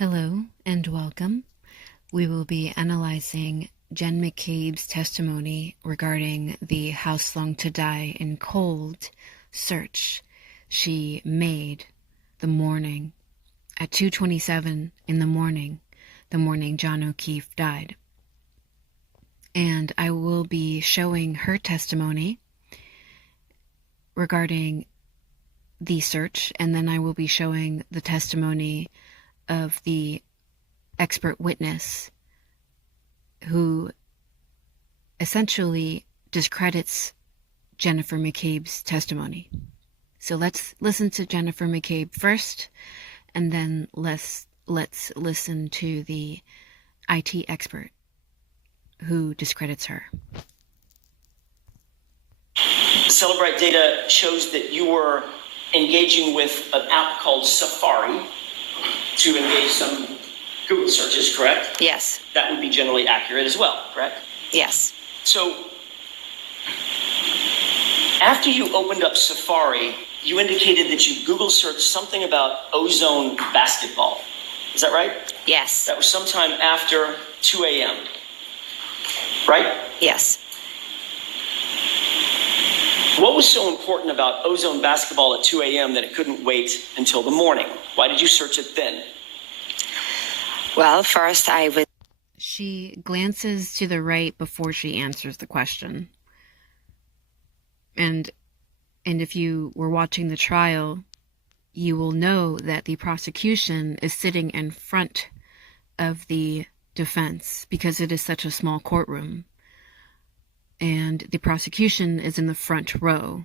Hello and welcome. We will be analyzing Jen McCabe's testimony regarding the How Long to Die in Cold search she made the morning at 2:27 in the morning John O'Keefe died. And I will be showing her testimony regarding the search, and then I will be showing the testimony of the expert witness who essentially discredits Jennifer McCabe's testimony. So let's listen to Jennifer McCabe first, and then let's listen to the IT expert who discredits her. Celebrite data shows that you were engaging with an app called Safari to engage some Google searches, correct? Yes. That would be generally accurate as well, correct? Yes. So, after you opened up Safari, you indicated that you Google searched something about Ozone basketball. Is that right? Yes. That was sometime after 2 a.m., right? Yes. What was so important about Ozone basketball at 2 a.m. that it couldn't wait until the morning? Why did you search it then? Well, first I would... She glances to the right before she answers the question. And if you were watching the trial, you will know that the prosecution is sitting in front of the defense because it is such a small courtroom. And the prosecution is in the front row.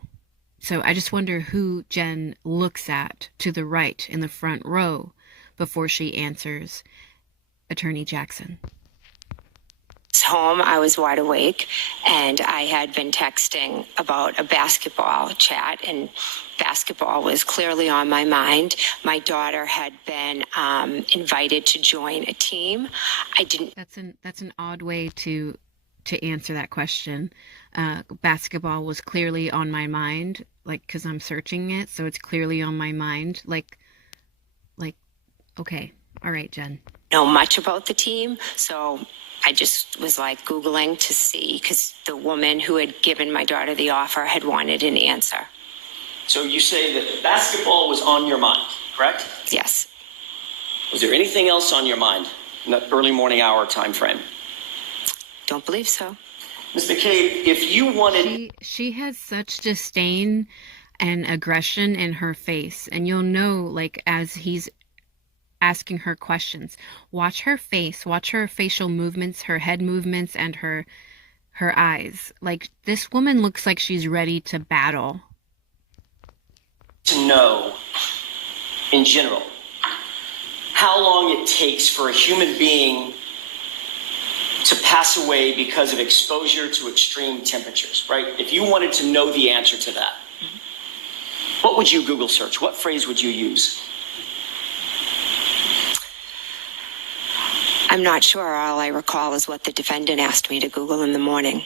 So I just wonder who Jen looks at to the right in the front row before she answers Attorney Jackson. Home, I was wide awake, and I had been texting about a basketball chat, and basketball was clearly on my mind. My daughter had been invited to join a team. I didn't... That's an odd way to answer that question. Basketball was clearly on my mind, like, because I'm searching it, so it's clearly on my mind. Like, okay, all right, Jen. Know much about the team, so I just was like Googling to see, because the woman who had given my daughter the offer had wanted an answer. So you say that basketball was on your mind, correct? Yes. Was there anything else on your mind in that early morning hour time frame? Don't believe so. Ms. McCabe, if you wanted... She has such disdain and aggression in her face, and you'll know, like, as he's asking her questions, watch her face, watch her facial movements, her head movements, and her eyes. Like, this woman looks like she's ready to battle. To know, in general, how long it takes for a human being to pass away because of exposure to extreme temperatures, right? If you wanted to know the answer to that, what would you Google search? What phrase would you use? I'm not sure. All I recall is what the defendant asked me to Google in the morning.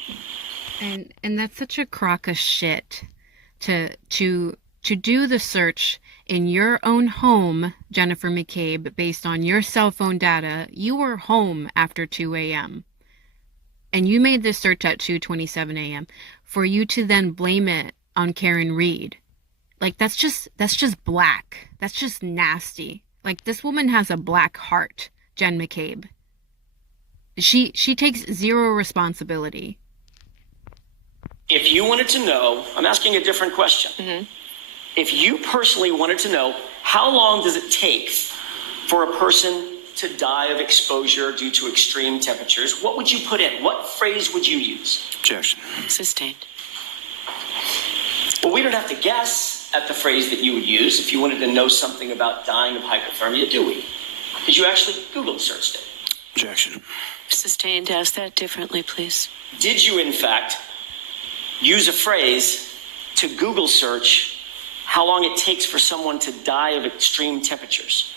And that's such a crock of shit to do the search in your own home, Jennifer McCabe, based on your cell phone data. You were home after 2 a.m. and you made this search at 2:27 a.m. for you to then blame it on Karen Reed. Like, that's just black. That's just nasty. Like, this woman has a black heart, Jen McCabe. She takes zero responsibility. If you wanted to know, I'm asking a different question. Mm-hmm. If you personally wanted to know, how long does it take for a person to die of exposure due to extreme temperatures, what would you put in? What phrase would you use? Objection. Sustained. Well, we don't have to guess at the phrase that you would use if you wanted to know something about dying of hypothermia, do we? Because you actually Google searched it. Objection. Sustained. Ask that differently, please. Did you, in fact, use a phrase to Google search how long it takes for someone to die of extreme temperatures?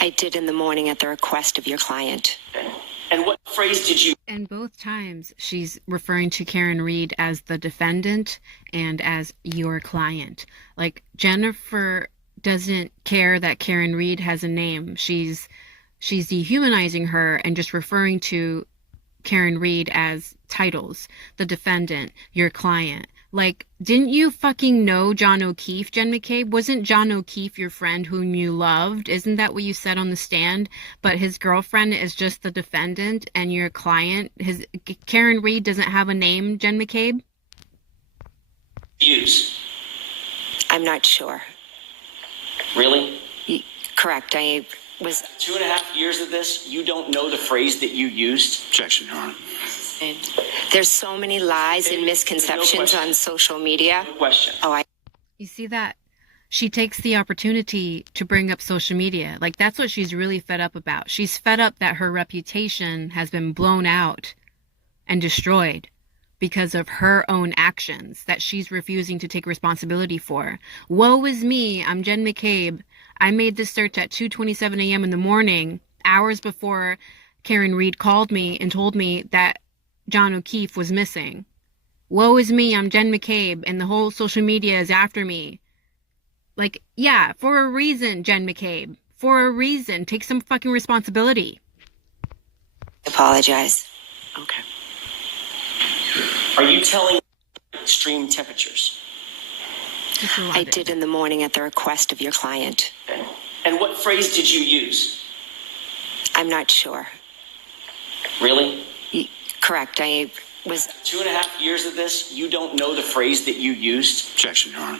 I did in the morning at the request of your client. Okay. And what phrase did you... And both times she's referring to Karen Reed as the defendant and as your client. Like, Jennifer doesn't care that Karen Reed has a name. She's dehumanizing her and just referring to Karen Reed as titles. The defendant, your client. Like, didn't you fucking know John O'Keefe, Jen McCabe? Wasn't John O'Keefe your friend whom you loved? Isn't that what you said on the stand? But his girlfriend is just the defendant and your client. Karen Reed doesn't have a name, Jen McCabe? Use. I'm not sure. Really? Correct. I was 2.5 years of this, you don't know the phrase that you used? Objection, Your Honor. There's so many lies and misconceptions on social media. No question. You see that? She takes the opportunity to bring up social media. Like, that's what she's really fed up about. She's fed up that her reputation has been blown out and destroyed because of her own actions that she's refusing to take responsibility for. Woe is me. I'm Jen McCabe. I made this search at 2:27 a.m. in the morning, hours before Karen Reed called me and told me that John O'Keefe was missing. Woe is me. I'm Jen McCabe, and the whole social media is after me. Like, yeah, for a reason, Jen McCabe. For a reason. Take some fucking responsibility. Apologize. Okay. Are you telling extreme temperatures? Just a lot I of it. did in the morning at the request of your client. Okay. And what phrase did you use? I'm not sure. Really? Correct. I was 2.5 years of this, you don't know the phrase that you used? Objection, Your Honor.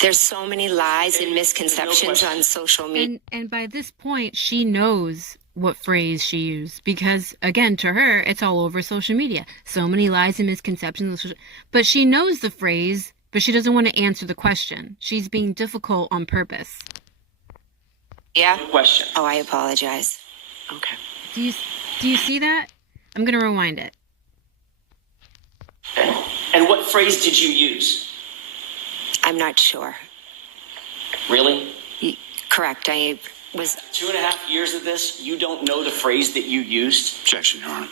There's so many lies and misconceptions question. on social media. And by this point, she knows what phrase she used because, again, to her, it's all over social media. So many lies and misconceptions. But she knows the phrase, but she doesn't want to answer the question. She's being difficult on purpose. Yeah. Question. I apologize. Okay. Do you see that? I'm going to rewind it. Okay. And what phrase did you use? I'm not sure. Really? Correct. I was 2.5 years of this, you don't know the phrase that you used? Objection, Your Honor.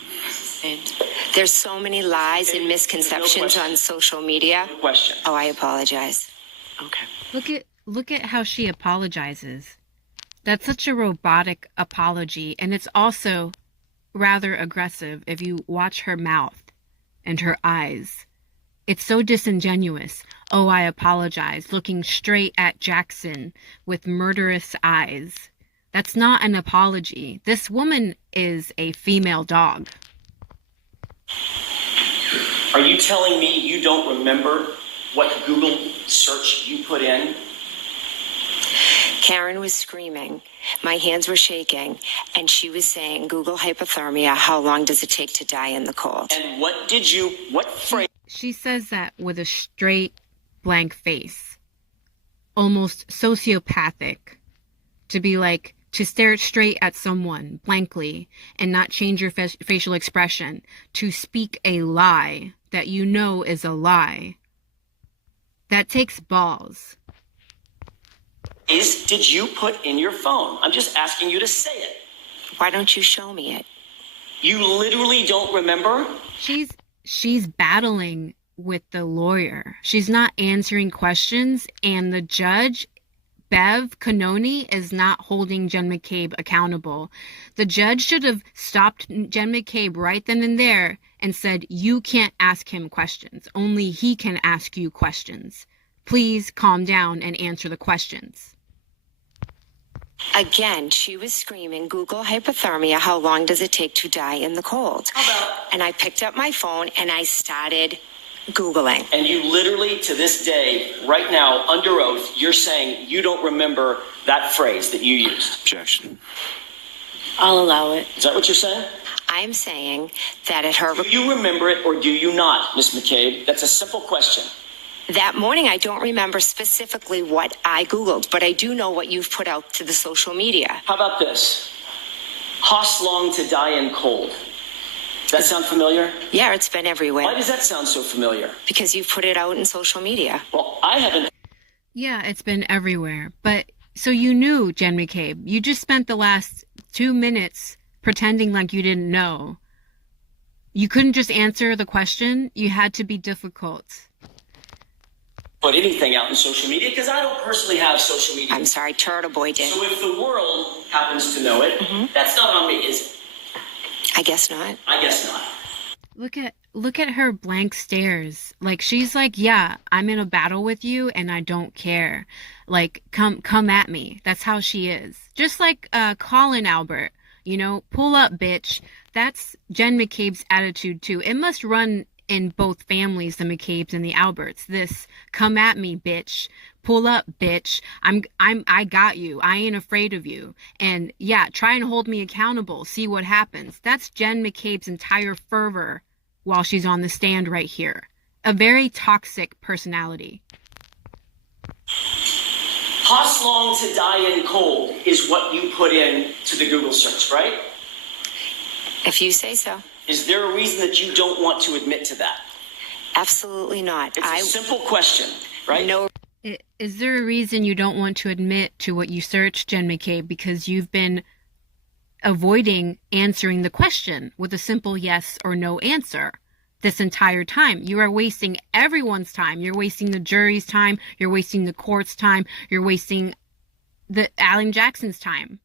There's so many lies and misconceptions on social media. No question. I apologize. Okay. Look at how she apologizes. That's such a robotic apology, and it's also rather aggressive if you watch her mouth and her eyes. It's so disingenuous. Oh, I apologize, looking straight at Jackson with murderous eyes. That's not an apology. This woman is a female dog. Are you telling me you don't remember what Google search you put in? Karen was screaming. My hands were shaking, and she was saying, Google hypothermia, how long does it take to die in the cold? And what phrase? She says that with a straight, blank face. Almost sociopathic. To be like, to stare straight at someone blankly and not change your facial expression. To speak a lie that you know is a lie. That takes balls. Did you put in your phone? I'm just asking you to say it. Why don't you show me it? You literally don't remember? She's battling with the lawyer. She's not answering questions, and the judge, Bev Canoni, is not holding Jen McCabe accountable. The judge should have stopped Jen McCabe right then and there and said, you can't ask him questions. Only he can ask you questions. Please calm down and answer the questions. Again, she was screaming, Google hypothermia, how long does it take to die in the cold? And I picked up my phone and I started Googling. And you literally, to this day, right now, under oath, you're saying you don't remember that phrase that you used. Objection. I'll allow it. Is that what you're saying? I'm saying that at her Do you remember it or do you not, Miss McCabe? That's a simple question. that morning, I don't remember specifically what I Googled, but I do know what you've put out to the social media. How about this? Hoss long to die in cold. Does that sound familiar? Yeah, it's been everywhere Why does that sound so familiar? because you've put it out in social media. Well, I haven't. Yeah, it's been everywhere. But so you knew, Jen McCabe. You just spent the last 2 minutes pretending like you didn't know. You couldn't just answer the question. You had to be difficult. put anything out in social media because I don't personally have social media. I'm sorry, Turtle Boy did. So if the world happens to know it, that's not on me, is it? I guess not. I guess not. Look at her blank stares. Like, she's like, yeah, I'm in a battle with you and I don't care. Like, come at me. That's how she is. Just like Colin Albert, you know, pull up, bitch. That's Jen McCabe's attitude too. It must run in both families, the McCabes and the Alberts. This come at me, bitch. Pull up, bitch. I got you. I ain't afraid of you. And yeah, try and hold me accountable. See what happens. That's Jen McCabe's entire fervor while she's on the stand right here. A very toxic personality. Costs long to die in cold is what you put in to the Google search, right? If you say so. Is there a reason that you don't want to admit to that? Absolutely not. It's a simple question, right? No. Is there a reason you don't want to admit to what you searched, Jen McCabe? Because you've been avoiding answering the question with a simple yes or no answer this entire time. You are wasting everyone's time. You're wasting the jury's time. You're wasting the court's time. You're wasting the Alan Jackson's time.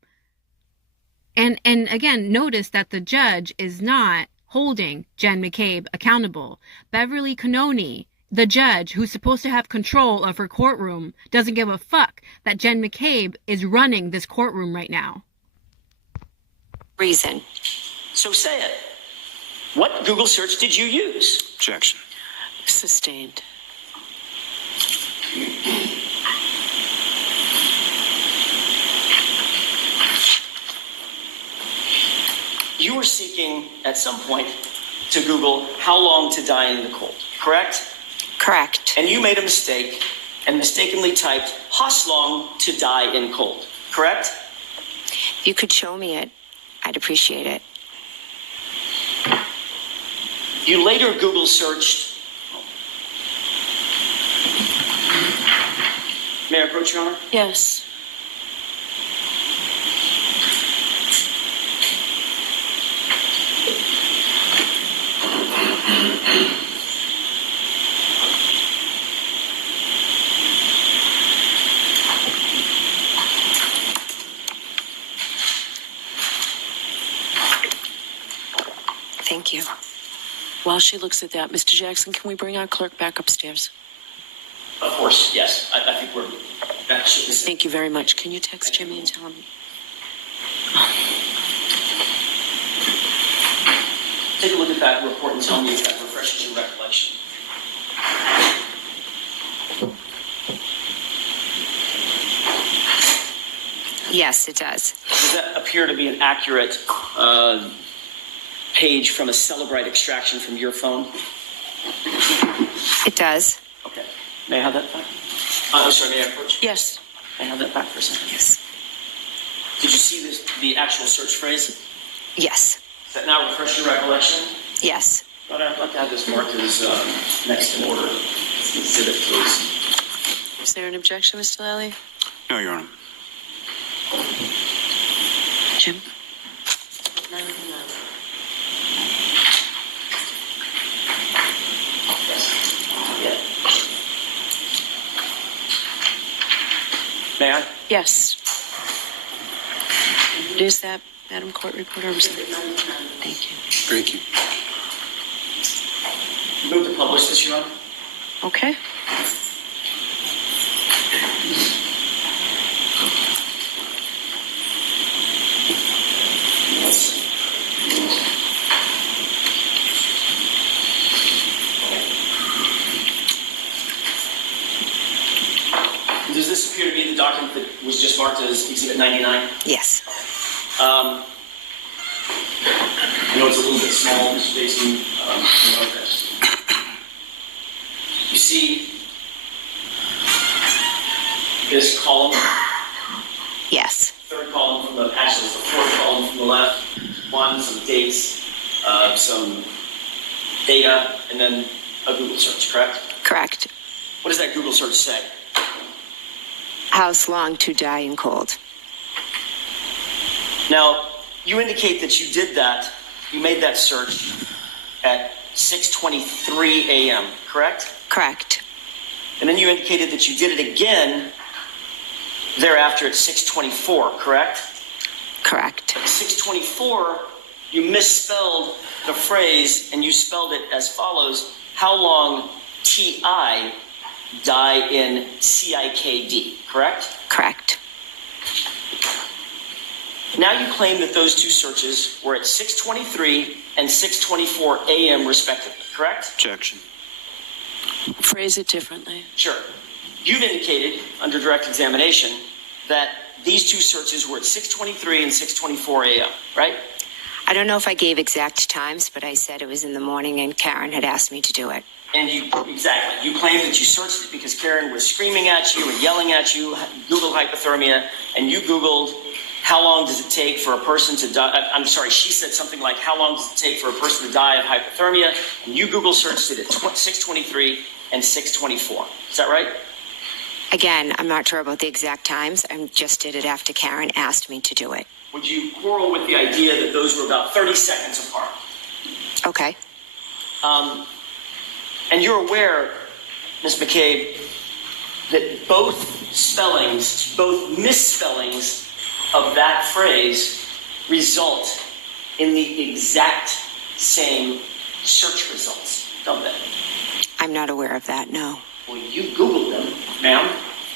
And again, notice that the judge is not holding Jen McCabe accountable. Beverly Cannoni, the judge who's supposed to have control of her courtroom, doesn't give a fuck that Jen McCabe is running this courtroom right now. Reason. So say it. What Google search did you use? Objection. Sustained. You were seeking, at some point, to Google how long to die in the cold, correct? Correct. And you made a mistake and mistakenly typed Hoslong to die in cold, correct? If you could show me it, I'd appreciate it. You later Google searched. May I approach, Your Honor? Yes. Thank you. While she looks at that, Mr. Jackson, can we bring our clerk back upstairs? Of course, yes. I think we're back to this. Thank you very much. Can you text Jimmy and tell him? Take a look at that report and tell me if that refreshes your recollection. Yes, it does. Does that appear to be an accurate page from a Celebrite extraction from your phone? It does. Okay. May I have that back? I'm sorry, may I approach? Yes. May I have that back for a second? Yes. Did you see the actual search phrase? Yes. Does that now refresh your recollection? Yes. But I'd like to have this marked as next in order. Exhibit, please. Is there an objection, Mr. Lally? No, Your Honor. Jim? May I? Yes. What is that, Madam Court Reporter? I'm sorry. Thank you. Thank you. Move to publish this, Your Honor. Okay. Does this appear to be the document that was just marked as Exhibit 99? Yes. I know it's a little bit small, Mr. Jason. You see this column, Yes. third column from the, actually it's the fourth column from the left. One, some dates, some data, and then a Google search, correct? Correct. What does that Google search say? House long to die in cold. Now, you indicate that you did that, you made that search at 6:23 a.m., correct? Correct. And then you indicated that you did it again thereafter at 6:24, correct? Correct. At 6:24, you misspelled the phrase and you spelled it as follows: how long T-I die in CIKD, correct? Correct. Now you claim that those two searches were at 6:23 and 6:24 a.m. respectively, correct? Objection. Phrase it differently. Sure. You've indicated under direct examination that these two searches were at 6:23 and 6:24 a.m., right? I don't know if I gave exact times, but I said it was in the morning and Karen had asked me to do it. And you claimed that you searched it because Karen was screaming at you and yelling at you, Googled hypothermia, and you Googled how long does it take for a person to die. I'm sorry, she said something like, how long does it take for a person to die of hypothermia? And you Google searched it at 6:23 and 6:24. Is that right? Again, I'm not sure about the exact times. I just did it after Karen asked me to do it. Would you quarrel with the idea that those were about 30 seconds apart? Okay. And you're aware, Ms. McCabe, that both misspellings of that phrase result in the exact same search results, don't they? I'm not aware of that, no. Well, you Googled them, ma'am.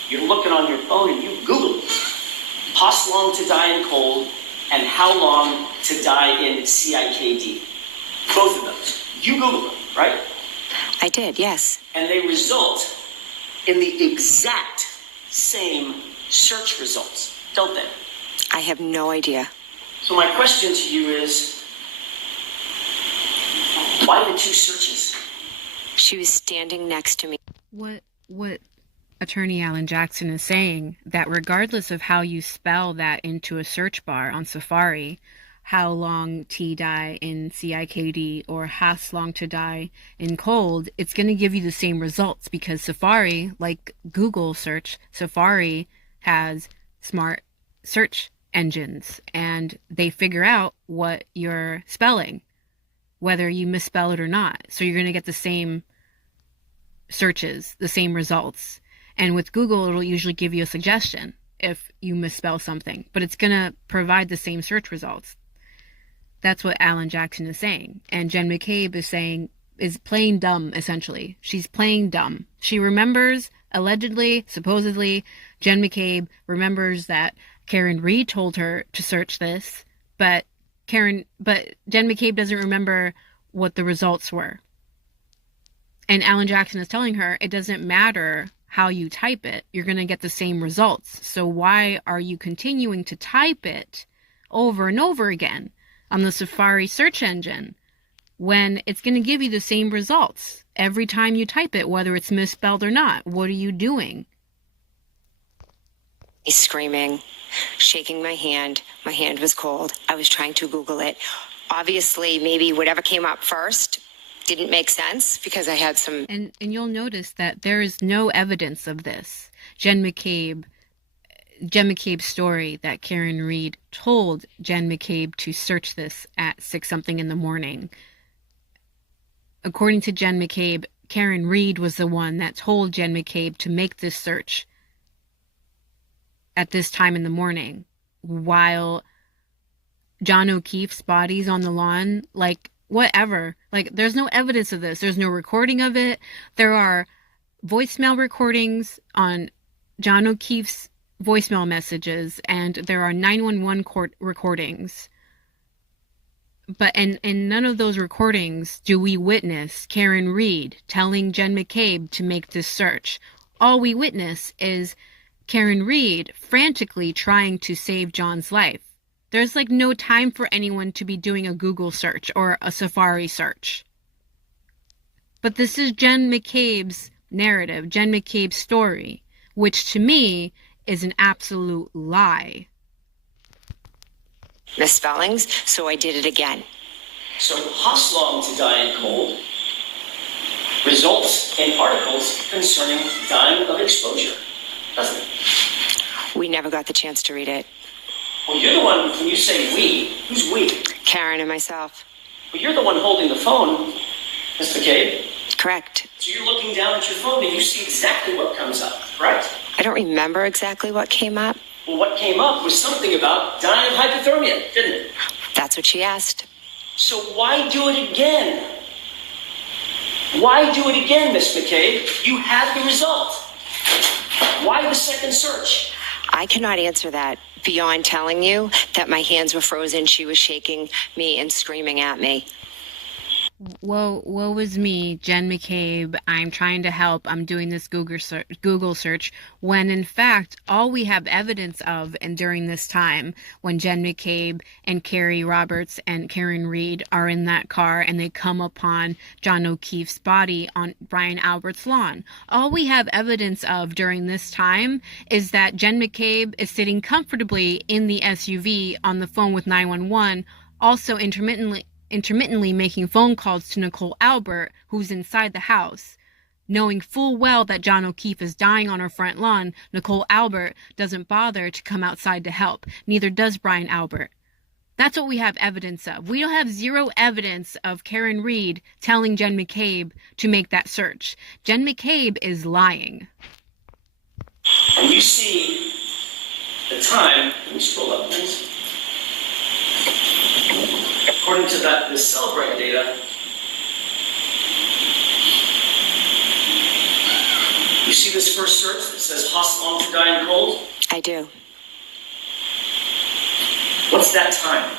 You're looking on your phone and you Googled them. How long to die in cold and how long to die in CIKD. Both of those. You Googled them, right? I did, yes. And they result in the exact same search results, don't they? I have no idea. So my question to you is, why the two searches? She was standing next to me. What Attorney Alan Jackson is saying, that regardless of how you spell that into a search bar on Safari, how long to die in CIKD or how long to die in cold, it's going to give you the same results because Safari, like Google search, Safari has smart search engines and they figure out what you're spelling, whether you misspell it or not. So you're going to get the same searches, the same results. And with Google, it'll usually give you a suggestion if you misspell something, but it's going to provide the same search results. That's what Alan Jackson is saying. And Jen McCabe is saying, is playing dumb, essentially. She's playing dumb. She remembers, allegedly, supposedly, Jen McCabe remembers that Karen Reed told her to search this, but Jen McCabe doesn't remember what the results were. And Alan Jackson is telling her it doesn't matter how you type it, you're going to get the same results. So why are you continuing to type it over and over again on the Safari search engine when it's going to give you the same results every time you type it, whether it's misspelled or not? What are you doing? He's screaming, shaking my hand. My hand was cold. I was trying to Google it. Obviously, maybe whatever came up first didn't make sense because I had some... And you'll notice that there is no evidence of this. Jen McCabe's story that Karen Reed told Jen McCabe to search this at 6-something in the morning. According to Jen McCabe, Karen Reed was the one that told Jen McCabe to make this search at this time in the morning while John O'Keefe's body's on the lawn. Like, whatever. Like, there's no evidence of this. There's no recording of it. There are voicemail recordings on John O'Keefe's voicemail messages, and there are 911 court recordings. But in none of those recordings do we witness Karen Reed telling Jen McCabe to make this search. All we witness is Karen Reed frantically trying to save John's life. There's like no time for anyone to be doing a Google search or a Safari search. But this is Jen McCabe's narrative, Jen McCabe's story, which to me is an absolute lie. misspellings, so I did it again. So Haslam to die in cold results in articles concerning dying of exposure, doesn't it? We never got the chance to read it. Well, you're the one, when you say we, who's we? Karen and myself. Well, you're the one holding the phone, Ms. McCabe. Correct. So you're looking down at your phone and you see exactly what comes up, correct? I don't remember exactly what came up. Well, what came up was something about dying of hypothermia, didn't it? That's what she asked. So why do it again? Why do it again, Miss McCabe? You had the result. Why the second search? I cannot answer that beyond telling you that my hands were frozen. She was shaking me and screaming at me. Woe was me, Jen McCabe. I'm trying to help. I'm doing this Google search, when in fact, all we have evidence of, and during this time, when Jen McCabe and Carrie Roberts and Karen Reed are in that car and they come upon John O'Keefe's body on Brian Albert's lawn, all we have evidence of during this time is that Jen McCabe is sitting comfortably in the SUV on the phone with 911, also intermittently making phone calls to Nicole Albert, who's inside the house. Knowing full well that John O'Keefe is dying on her front lawn, Nicole Albert doesn't bother to come outside to help. Neither does Brian Albert. That's what we have evidence of. We don't have zero evidence of Karen Reed telling Jen McCabe to make that search. Jen McCabe is lying. And you see the time, let me scroll up, please. According to this Celebrate data, you see this first search that says hospital for dying cold? I do. What's that time?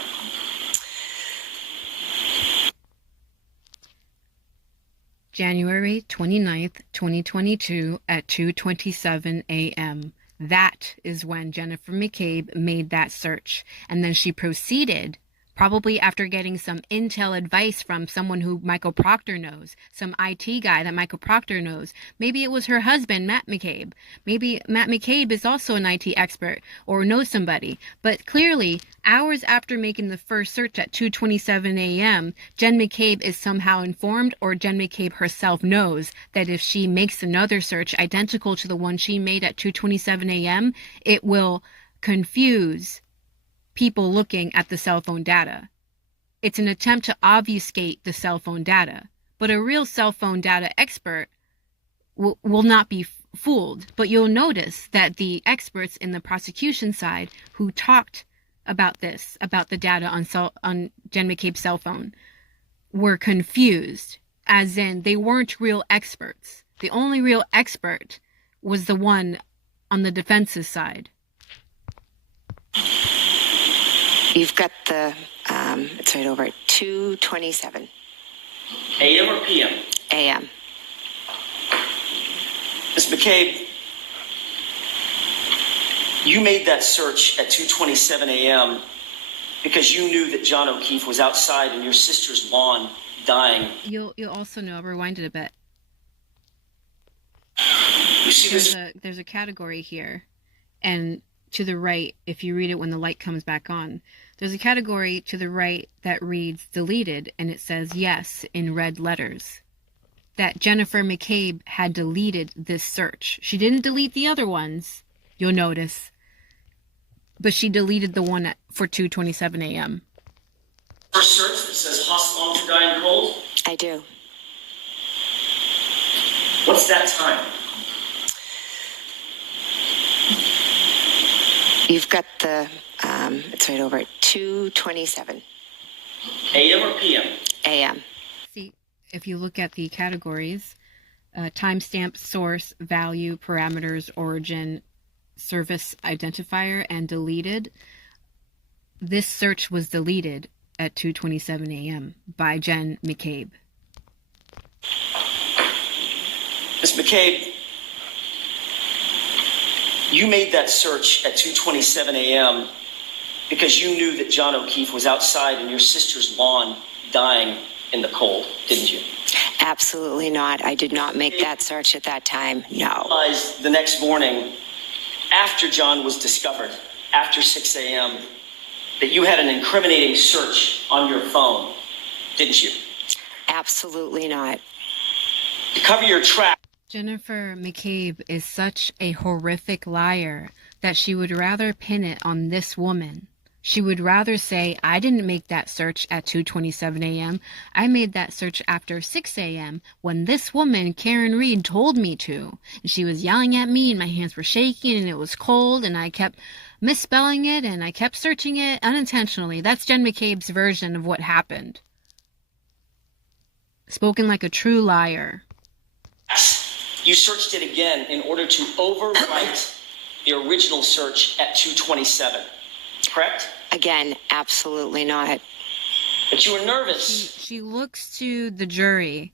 January 29th, 2022 at 2:27 a.m. That is when Jennifer McCabe made that search. And then she proceeded, probably after getting some intel advice from someone who Michael Proctor knows, some IT guy that Michael Proctor knows. Maybe it was her husband, Matt McCabe. Maybe Matt McCabe is also an IT expert or knows somebody. But clearly, hours after making the first search at 2:27 a.m., Jen McCabe is somehow informed, or Jen McCabe herself knows, that if she makes another search identical to the one she made at 2:27 a.m., it will confuse people looking at the cell phone data. It's an attempt to obfuscate the cell phone data. But a real cell phone data expert will not be fooled. But you'll notice that the experts in the prosecution side who talked about this, about the data on Jen McCabe's cell phone, were confused, as in they weren't real experts. The only real expert was the one on the defense's side. You've got the, it's right over at 2:27. AM or PM? AM. Ms. McCabe, you made that search at 2:27 a.m. because you knew that John O'Keefe was outside in your sister's lawn dying. You'll also know, rewind it a bit. You see this? There's a category here, and to the right, if you read it when the light comes back on, there's a category to the right that reads deleted, and it says yes in red letters. That Jennifer McCabe had deleted this search. She didn't delete the other ones, you'll notice, but she deleted the one for 2:27 a.m. First search that says hospital for dying cold? I do. What's that time? You've got the, it's right over at 2:27. AM or PM? AM. See, if you look at the categories, timestamp, source, value, parameters, origin, service identifier, and deleted, this search was deleted at 2:27 a.m. by Jen McCabe. Ms. McCabe, you made that search at 2:27 a.m. because you knew that John O'Keefe was outside in your sister's lawn dying in the cold, didn't you? Absolutely not. I did not make that search at that time. No. Realized the next morning, after John was discovered, after 6 a.m., that you had an incriminating search on your phone, didn't you? Absolutely not. To cover your tracks. Jennifer McCabe is such a horrific liar that she would rather pin it on this woman. She would rather say, I didn't make that search at 2:27 a.m. I made that search after 6 a.m. when this woman, Karen Reed, told me to. And she was yelling at me and my hands were shaking and it was cold and I kept misspelling it and I kept searching it unintentionally. That's Jen McCabe's version of what happened. Spoken like a true liar. You searched it again in order to overwrite the original search at 2:27, correct? Again, absolutely not. But you were nervous. She looks to the jury.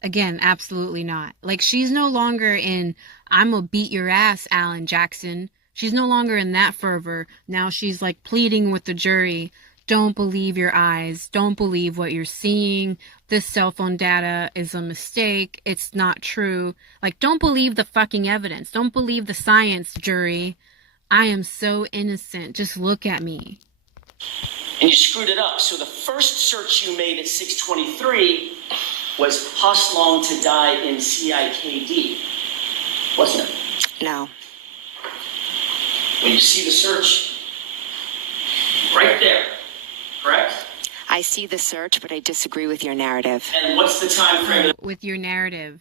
Again, absolutely not. Like, she's no longer in, I'm gonna beat your ass, Alan Jackson. She's no longer in that fervor. Now she's like pleading with the jury. Don't believe your eyes. Don't believe what you're seeing. This cell phone data is a mistake. It's not true. Like, don't believe the fucking evidence. Don't believe the science, jury. I am so innocent. Just look at me. And you screwed it up. So the first search you made at 6:23 was Hoslong to die in CIKD, wasn't it? No. When you see the search, right there, correct? I see the search, but I disagree with your narrative. And what's the time frame? With your narrative,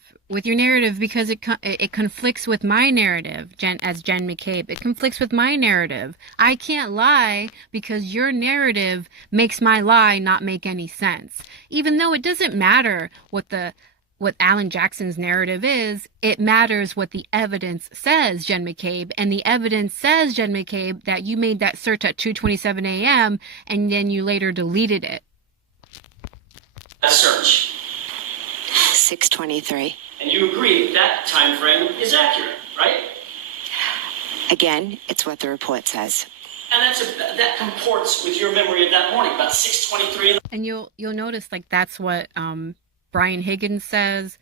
because it conflicts with my narrative, as Jen McCabe. It conflicts with my narrative. I can't lie because your narrative makes my lie not make any sense. Even though it doesn't matter what Alan Jackson's narrative is, it matters what the evidence says, Jen McCabe. And the evidence says, Jen McCabe, that you made that search at 2:27 a.m. and then you later deleted it. That search. 6:23. And you agree that time frame is accurate, right? Again, it's what the report says. And that comports with your memory of that morning, about 6:23. And you'll notice, like, that's what Brian Higgins says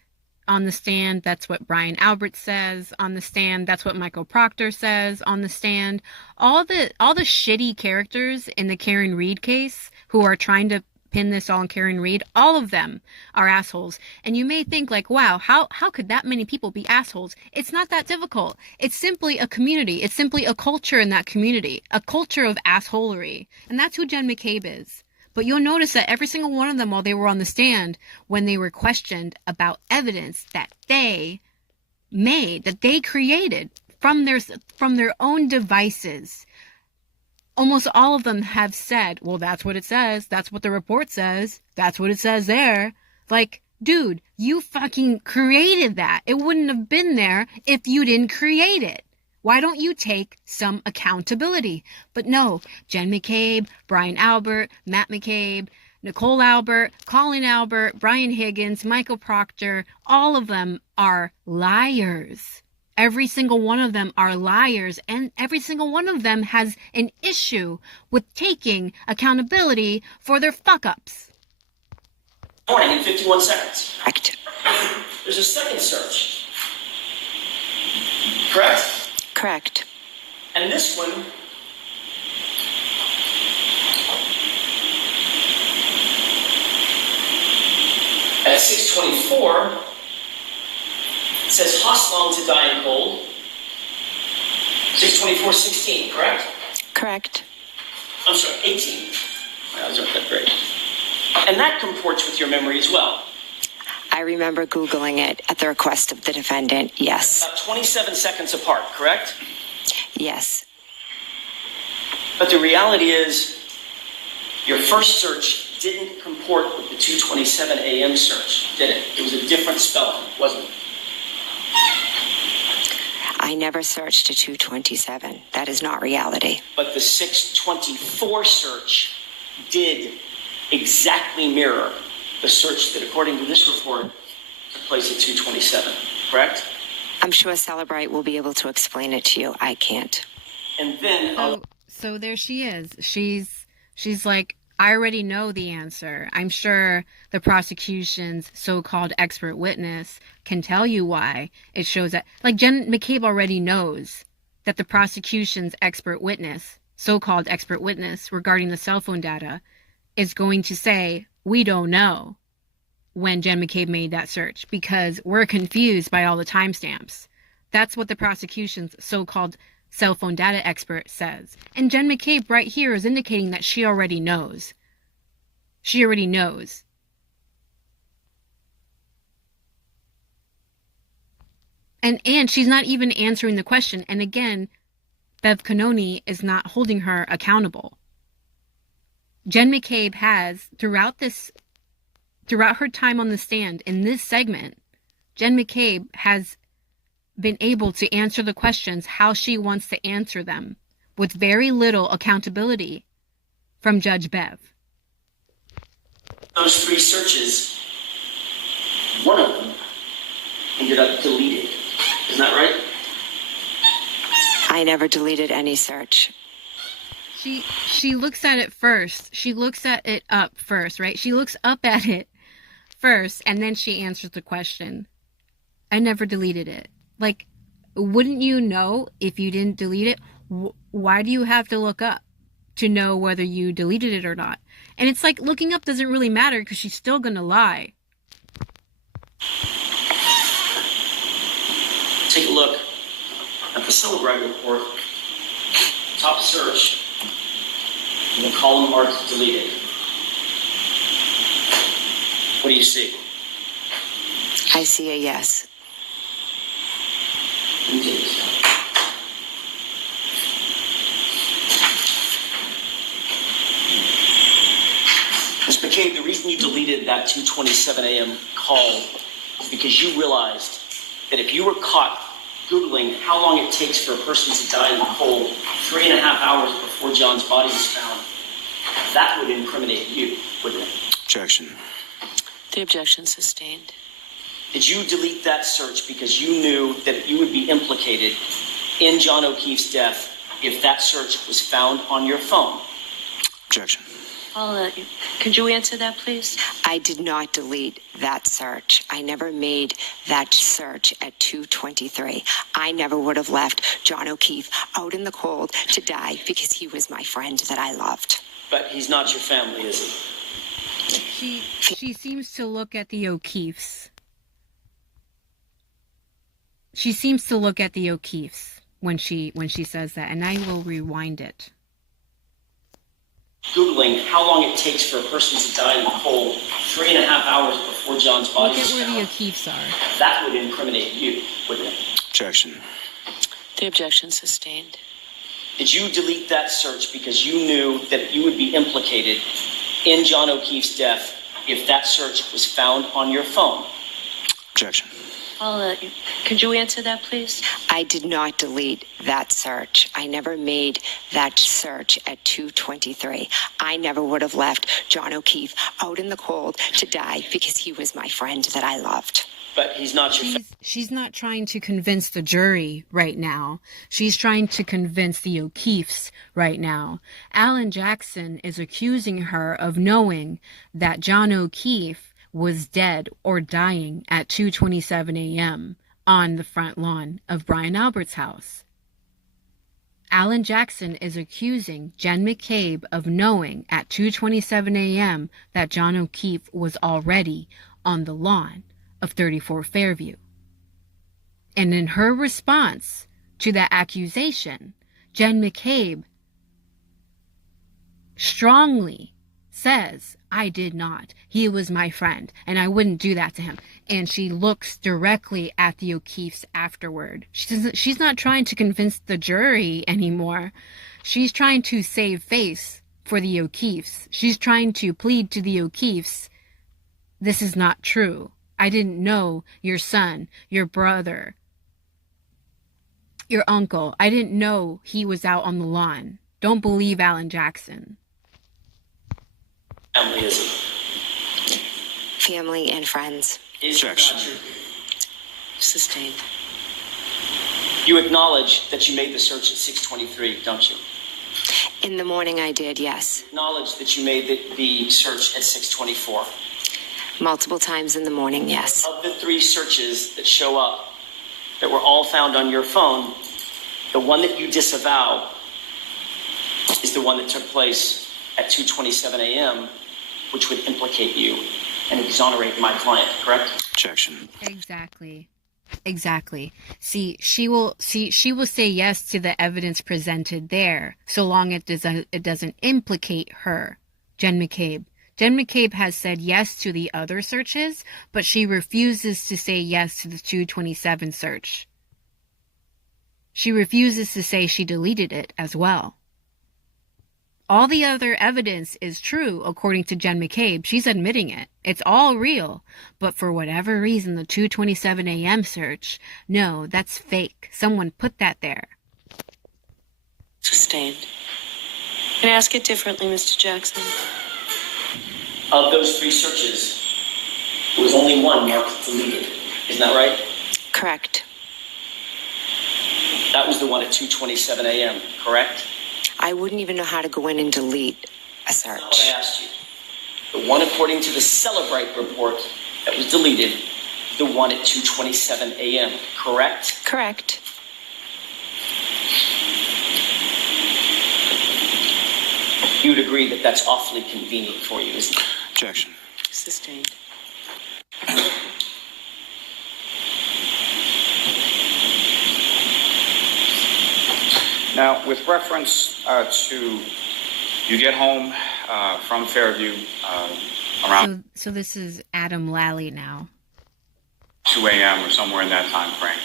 on the stand. That's what Brian Albert says on the stand. That's what Michael Proctor says on the stand. All the shitty characters in the Karen Reed case who are trying to pin this all on Karen Reed, all of them are assholes. And you may think, like, wow, how could that many people be assholes? It's not that difficult. It's simply a community. It's simply a culture in that community, a culture of assholery. And that's who Jen McCabe is. But you'll notice that every single one of them, while they were on the stand, when they were questioned about evidence that they made, that they created from their own devices, almost all of them have said, well, that's what it says. That's what the report says. That's what it says there. Like, dude, you fucking created that. It wouldn't have been there if you didn't create it. Why don't you take some accountability? But no, Jen McCabe, Brian Albert, Matt McCabe, Nicole Albert, Colin Albert, Brian Higgins, Michael Proctor, all of them are liars. Every single one of them are liars, and every single one of them has an issue with taking accountability for their fuck-ups. Morning in 51 seconds. Correct. There's a second search. Correct? Correct. And this one at 6:24 says Hoslong to die in cold. 6:24:16, correct? Correct. I'm sorry, 18. I was not that great. And that comports with your memory as well. I remember Googling it at the request of the defendant. Yes. About 27 seconds apart, correct? Yes. But the reality is, your first search didn't comport with the 2:27 a.m. search, did it? It was a different spelling, wasn't it? I never searched a 2:27. That is not reality. But the 6:24 search did exactly mirror the search that, according to this report, took place at 2:27, correct? I'm sure Celebrite will be able to explain it to you. I can't. And then... So there she is. She's like, I already know the answer. I'm sure the prosecution's so-called expert witness can tell you why. It shows that, like, Jen McCabe already knows that the prosecution's expert witness, so-called expert witness regarding the cell phone data, is going to say, we don't know when Jen McCabe made that search because we're confused by all the timestamps. That's what the prosecution's so-called cell phone data expert says. And Jen McCabe right here is indicating that she already knows. She already knows. And she's not even answering the question. And again, Bev Canoni is not holding her accountable. Jen McCabe has, throughout her time on the stand in this segment, Jen McCabe has been able to answer the questions how she wants to answer them, with very little accountability from Judge Bev. Those 3 searches, one of them ended up deleted. Isn't that right? I never deleted any search. She looks at it first. She looks at it up first, right? She looks up at it first, and then she answers the question. I never deleted it. Like, wouldn't you know if you didn't delete it? Why do you have to look up to know whether you deleted it or not? And it's like looking up doesn't really matter because she's still going to lie. Take a look at the Celebrite report. Top search. And the column marked deleted. What do you see? I see a yes. Indeed. Ms. McCabe, the reason you deleted that 2:27 a.m. call is because you realized that if you were caught Googling how long it takes for a person to die in the cold 3.5 hours before John's body was found, that would incriminate you, wouldn't it? Objection. The objection sustained. Did you delete that search because you knew that you would be implicated in John O'Keefe's death if that search was found on your phone? Objection. Could you answer that, please? I did not delete that search. I never made that search at 2:23. I never would have left John O'Keefe out in the cold to die because he was my friend that I loved. But he's not your family, is he? She seems to look at the O'Keefes. She seems to look at the O'Keefes when she says that, and I will rewind it. Googling how long it takes for a person to die in the cold 3.5 hours before John's body Look was at where the found. O'Keefes are. That would incriminate you, wouldn't it? Objection. The objection sustained. Did you delete that search because you knew that you would be implicated in John O'Keefe's death if that search was found on your phone? Objection. Could you answer that, please? I did not delete that search. I never made that search at 2:23. I never would have left John O'Keefe out in the cold to die because he was my friend that I loved. But he's not your She's not trying to convince the jury right now. She's trying to convince the O'Keefes right now. Alan Jackson is accusing her of knowing that John O'Keefe was dead or dying at 2:27 a.m. on the front lawn of Brian Albert's house. Alan Jackson is accusing Jen McCabe of knowing at 2:27 a.m. that John O'Keefe was already on the lawn of 34 Fairview. And in her response to that accusation, Jen McCabe strongly says, I did not. He was my friend, and I wouldn't do that to him. And she looks directly at the O'Keefes afterward. She's not trying to convince the jury anymore. She's trying to save face for the O'Keefes. She's trying to plead to the O'Keefes, this is not true. I didn't know your son, your brother, your uncle. I didn't know he was out on the lawn. Don't believe Alan Jackson. family, is he? Family and friends. Is he Objection. not your- Sustained. You acknowledge that you made the search at 6:23, don't you? In the morning I did, yes. Acknowledge that you made the search at 6:24. Multiple times in the morning, yes. Of the 3 searches that show up, that were all found on your phone, the one that you disavow is the one that took place at 2:27 a.m., which would implicate you and exonerate my client, correct? Objection. Exactly. Exactly. She will say yes to the evidence presented there, so long it doesn't implicate her, Jen McCabe. Jen McCabe has said yes to the other searches, but she refuses to say yes to the 227 search. She refuses to say she deleted it as well. All the other evidence is true, according to Jen McCabe. She's admitting it. It's all real. But for whatever reason, the 2:27 a.m. search, no, that's fake. Someone put that there. Sustained. Can I ask it differently, Mr. Jackson? Of those 3 searches, there was only one marked deleted. Isn't that right? Correct. That was the one at 2:27 a.m., correct? I wouldn't even know how to go in and delete a That's not what search. I asked you. The one according to the Celebrite report that was deleted, the one at 2:27 a.m., correct? Correct. You would agree that that's awfully convenient for you, isn't it? Objection. Sustained. Now, with reference to you get home from Fairview around So this is Adam Lally now. 2 a.m. or somewhere in that time frame.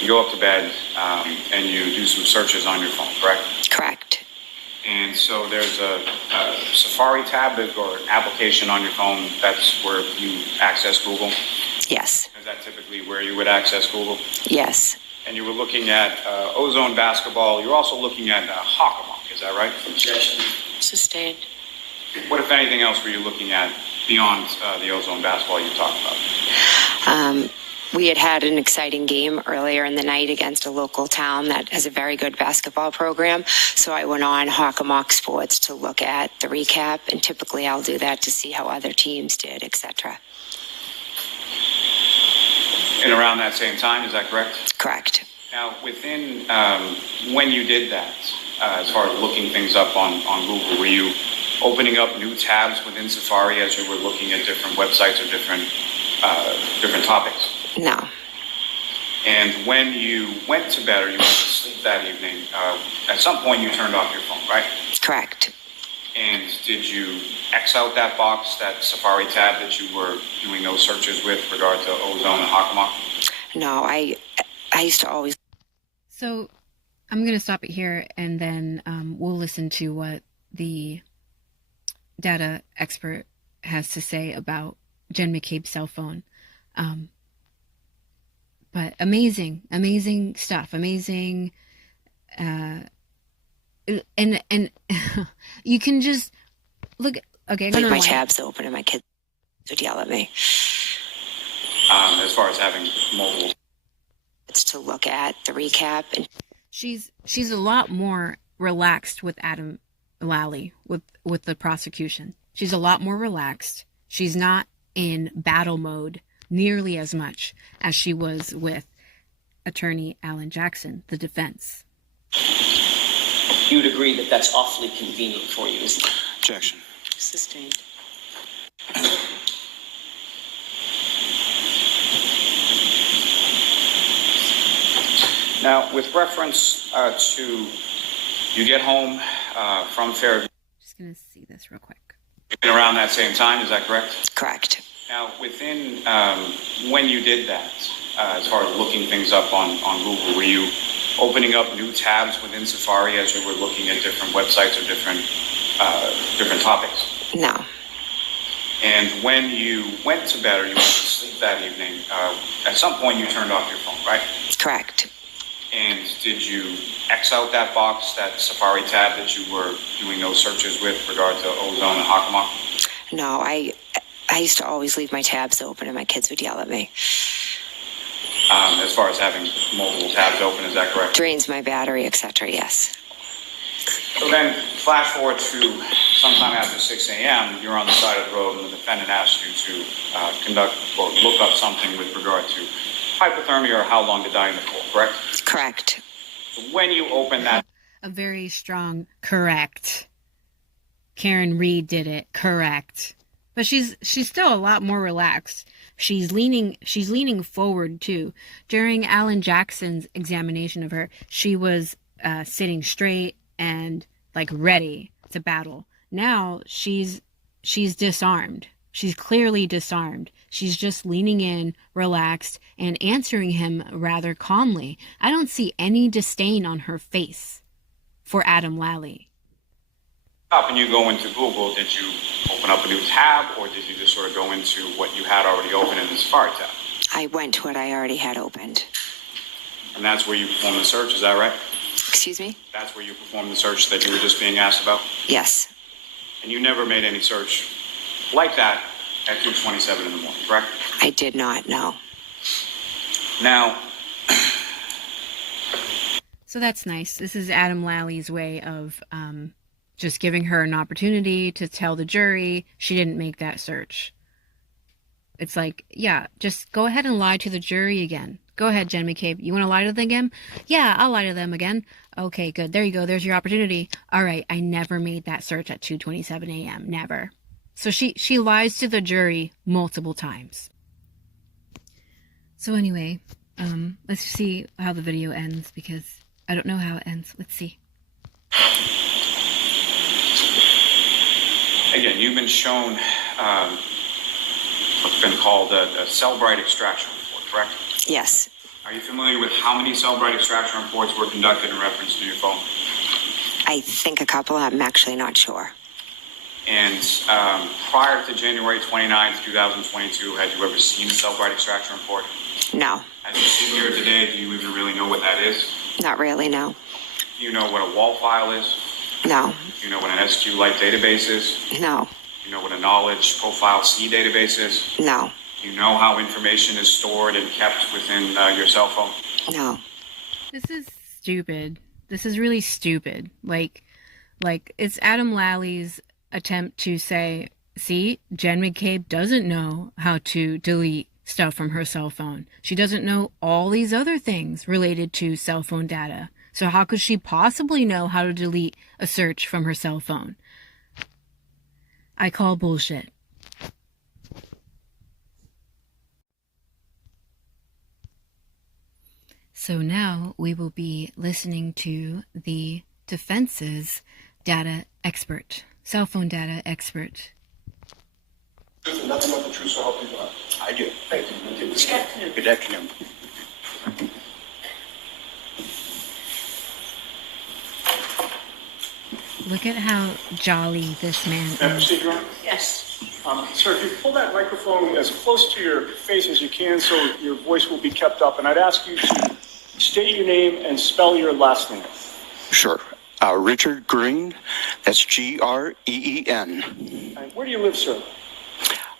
You go up to bed and you do some searches on your phone, correct? Correct. And so there's a Safari tab or application on your phone. That's where you access Google. Yes. Is that typically where you would access Google? Yes. And you were looking at Ozone basketball. You're also looking at Hockamock. Is that right? Objection. Sustained. What, if anything else, were you looking at beyond the Ozone basketball you talked about? We had an exciting game earlier in the night against a local town that has a very good basketball program. So I went on Hockamock Sports to look at the recap, and typically I'll do that to see how other teams did, etc. And around that same time, is that correct? Correct. Now, within when you did that, as far as looking things up on Google, were you opening up new tabs within Safari as you were looking at different websites or different topics? No. And when you went to bed or you went to sleep that evening, at some point you turned off your phone, right? Correct. And did you X out that box, that Safari tab that you were doing those searches with regard to Ozone and Hockamock? No, I used to always. So I'm going to stop it here, and then we'll listen to what the data expert has to say about Jen McCabe's cell phone. But amazing stuff. Amazing. And you can just look. Okay, I'm leave gonna my tabs open and my kids would yell at me. As far as having multiple. It's to look at the recap. And she's a lot more relaxed with Adam Lally with the prosecution. She's a lot more relaxed. She's not in battle mode nearly as much as she was with attorney Alan Jackson, the defense. You would agree that that's awfully convenient for you, isn't it? Objection. Sustained. Now, with reference to you get home from Fairview. Just gonna see this real quick. And around that same time, is that correct? correct. Now, within when you did that, as far as looking things up on Google, were you opening up new tabs within Safari as you were looking at different websites or different topics? No. And when you went to bed or you went to sleep that evening, at some point you turned off your phone, right? Correct. And did you X out that box, that Safari tab that you were doing those searches with regard to Ozone and Hockamock? No, I used to always leave my tabs open and my kids would yell at me. As far as having multiple tabs open, is that correct? Drains my battery, etc. Yes. So then, flash forward to sometime after 6 a.m., you're on the side of the road and the defendant asks you to conduct or look up something with regard to hypothermia or how long to die in the cold, correct? Correct. So when you open that, A very strong correct. Karen Reed did it correct. But she's still a lot more relaxed. She's leaning forward too. During Alan Jackson's examination of her, she was sitting straight and like ready to battle. Now she's disarmed. She's clearly disarmed. She's just leaning in, relaxed, and answering him rather calmly. I don't see any disdain on her face for Adam Lally. When you go into Google, did you open up a new tab, or did you just sort of go into what you had already open in the Safari tab? I went to what I already had opened. And that's where you perform the search, is that right? Excuse me? That's where you perform the search that you were just being asked about? Yes. And you never made any search like that at 2:27 in the morning, correct? I did not, no. Now, So that's nice. This is Adam Lally's way of just giving her an opportunity to tell the jury she didn't make that search. It's like, yeah, just go ahead and lie to the jury again. Go ahead, Jen McCabe. You want to lie to them again? Yeah, I'll lie to them again. Okay, good. There you go. There's your opportunity. All right, I never made that search at 2:27 a.m. Never. So she lies to the jury multiple times. So anyway, let's see how the video ends, because I don't know how it ends. Let's see. again, you've been shown what's been called a Cellbrite extraction report, correct? Yes. Are you familiar with how many Cellbrite extraction reports were conducted in reference to your phone? I think a couple. I'm actually not sure. And prior to January 29th, 2022, had you ever seen a Cellbrite extraction report? No. As you sit here today, do you even really know what that is? Not really, no. Do you know what a wall file is? No. Do you know what an SQLite database is? No. Do you know what a knowledge profile C database is? No. Do you know how information is stored and kept within your cell phone? No. This is stupid. This is really stupid. Like it's Adam Lally's attempt to say, see, Jen McCabe doesn't know how to delete stuff from her cell phone. She doesn't know all these other things related to cell phone data. So how could she possibly know how to delete a search from her cell phone? I call bullshit. So now we will be listening to the defense's data expert, cell phone data expert. Nothing but the truth, so help you God. I do. Thank you. Good afternoon. Look at how jolly this man May I is. proceed, Your Honor? Yes. Sir, if you pull that microphone as close to your face as you can so your voice will be kept up, and I'd ask you to state your name and spell your last name. Sure. Richard Green. That's Green. And where do you live, sir?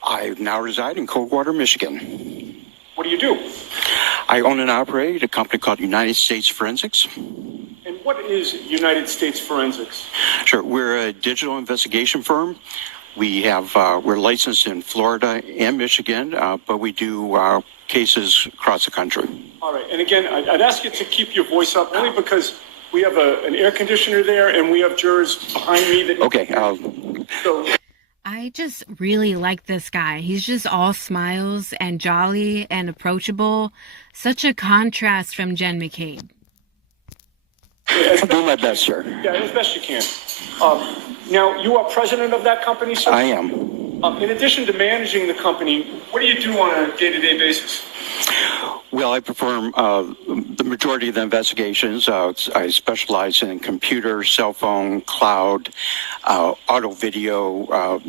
I now reside in Coldwater, Michigan. What do you do? I own and operate a company called United States Forensics. And what is United States Forensics? Sure. We're a digital investigation firm. We have we're licensed in Florida and Michigan, but we do cases across the country. All right. And again, I'd ask you to keep your voice up only because we have an air conditioner there and we have jurors behind me that. Okay. So. I just really like this guy. He's just all smiles and jolly and approachable. Such a contrast from Jen McCabe. I'll do my best, sir. Yeah, as best you can. Now, you are president of that company, sir? I am. In addition to managing the company, what do you do on a day-to-day basis? Well, I perform the majority of the investigations. I specialize in computer, cell phone, cloud, auto video,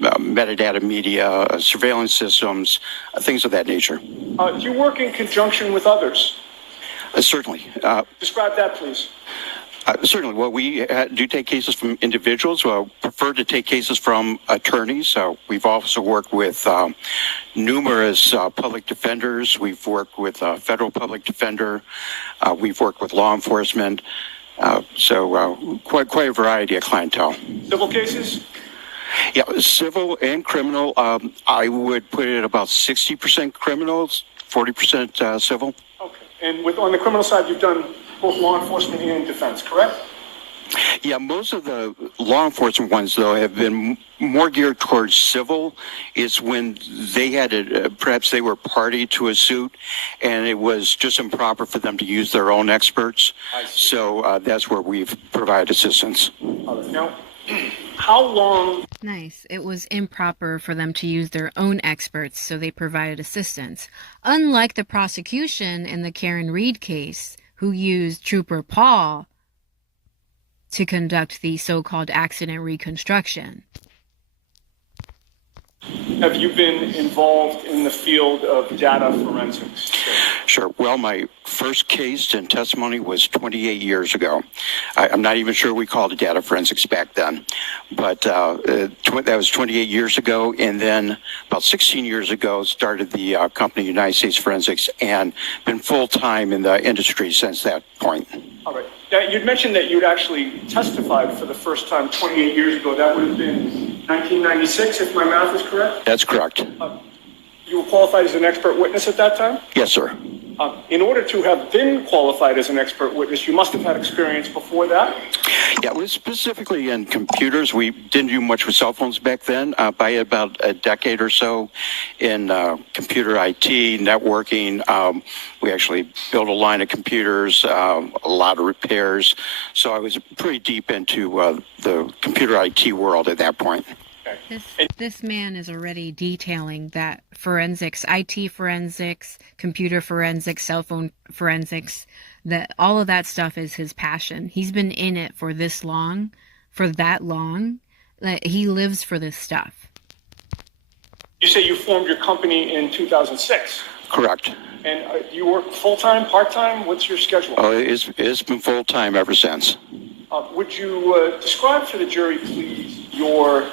metadata media, surveillance systems, things of that nature. Do you work in conjunction with others? Certainly. Describe that, please. Certainly. Well, we do take cases from individuals. Prefer to take cases from attorneys. We've also worked with numerous public defenders. We've worked with a federal public defender. We've worked with law enforcement. So quite a variety of clientele. Civil cases? Yeah, civil and criminal. I would put it about 60% criminals, 40% civil. Okay. And on the criminal side, you've done both law enforcement and defense, correct? Yeah, most of the law enforcement ones, though, have been more geared towards civil. It's when they had perhaps they were party to a suit, and it was just improper for them to use their own experts. So that's where we've provided assistance. Now, how long? Nice. It was improper for them to use their own experts, so they provided assistance. Unlike the prosecution in the Karen Reed case, who used Trooper Paul to conduct the so-called accident reconstruction. Have you been involved in the field of data forensics? Sure. Well, my first case and testimony was 28 years ago. I'm not even sure we called it data forensics back then, but that was 28 years ago. And then about 16 years ago, started the company United States Forensics, and been full-time in the industry since that point. All right. Now, you'd mentioned that you'd actually testified for the first time 28 years ago. That would have been 1996, if my math is correct? That's correct. You were qualified as an expert witness at that time? Yes, sir. In order to have been qualified as an expert witness, you must have had experience before that? Yeah, it was specifically in computers. We didn't do much with cell phones back then. By about a decade or so in computer IT, networking. We actually built a line of computers, a lot of repairs. So I was pretty deep into the computer IT world at that point. This man is already detailing that forensics, IT forensics, computer forensics, cell phone forensics, that all of that stuff is his passion. He's been in it for this long, for that long, that he lives for this stuff. You say you formed your company in 2006. Correct. And you work full-time, part-time? What's your schedule? Oh, it's been full-time ever since. Would you describe for the jury, please, your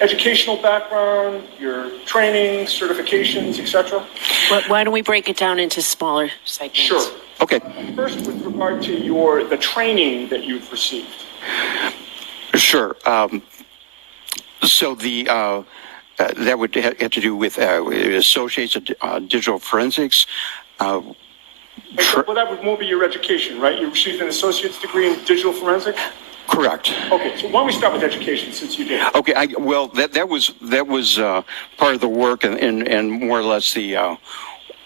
educational background, your training, certifications, etc.? Why don't we break it down into smaller segments? Sure. Okay. First, with regard to the training that you've received. Sure. So that would have to do with Associates of Digital Forensics. Well, that would more be your education, right? You received an associate's degree in digital forensics? Correct. Okay, so why don't we start with education, since you did? Okay. That was part of the work and more or less the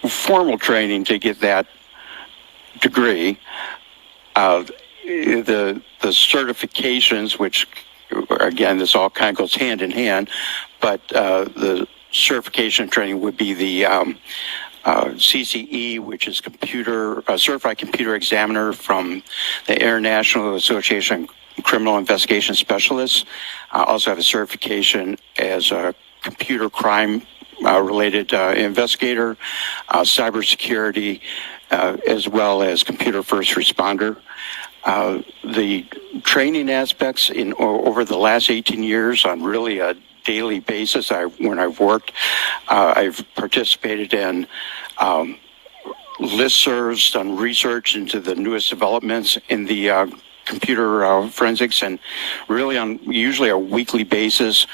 formal training to get that degree. The certifications, which again, this all kind of goes hand in hand, but the certification training would be the CCE, which is Certified Computer Examiner from the International Association of Criminal Investigation Specialists. I also have a certification as a computer crime related investigator, cybersecurity, as well as computer first responder. The training aspects over the last 18 years on really a daily basis, when I've worked, I've participated in listservs, done research into the newest developments in the computer forensics, and really on usually a weekly basis,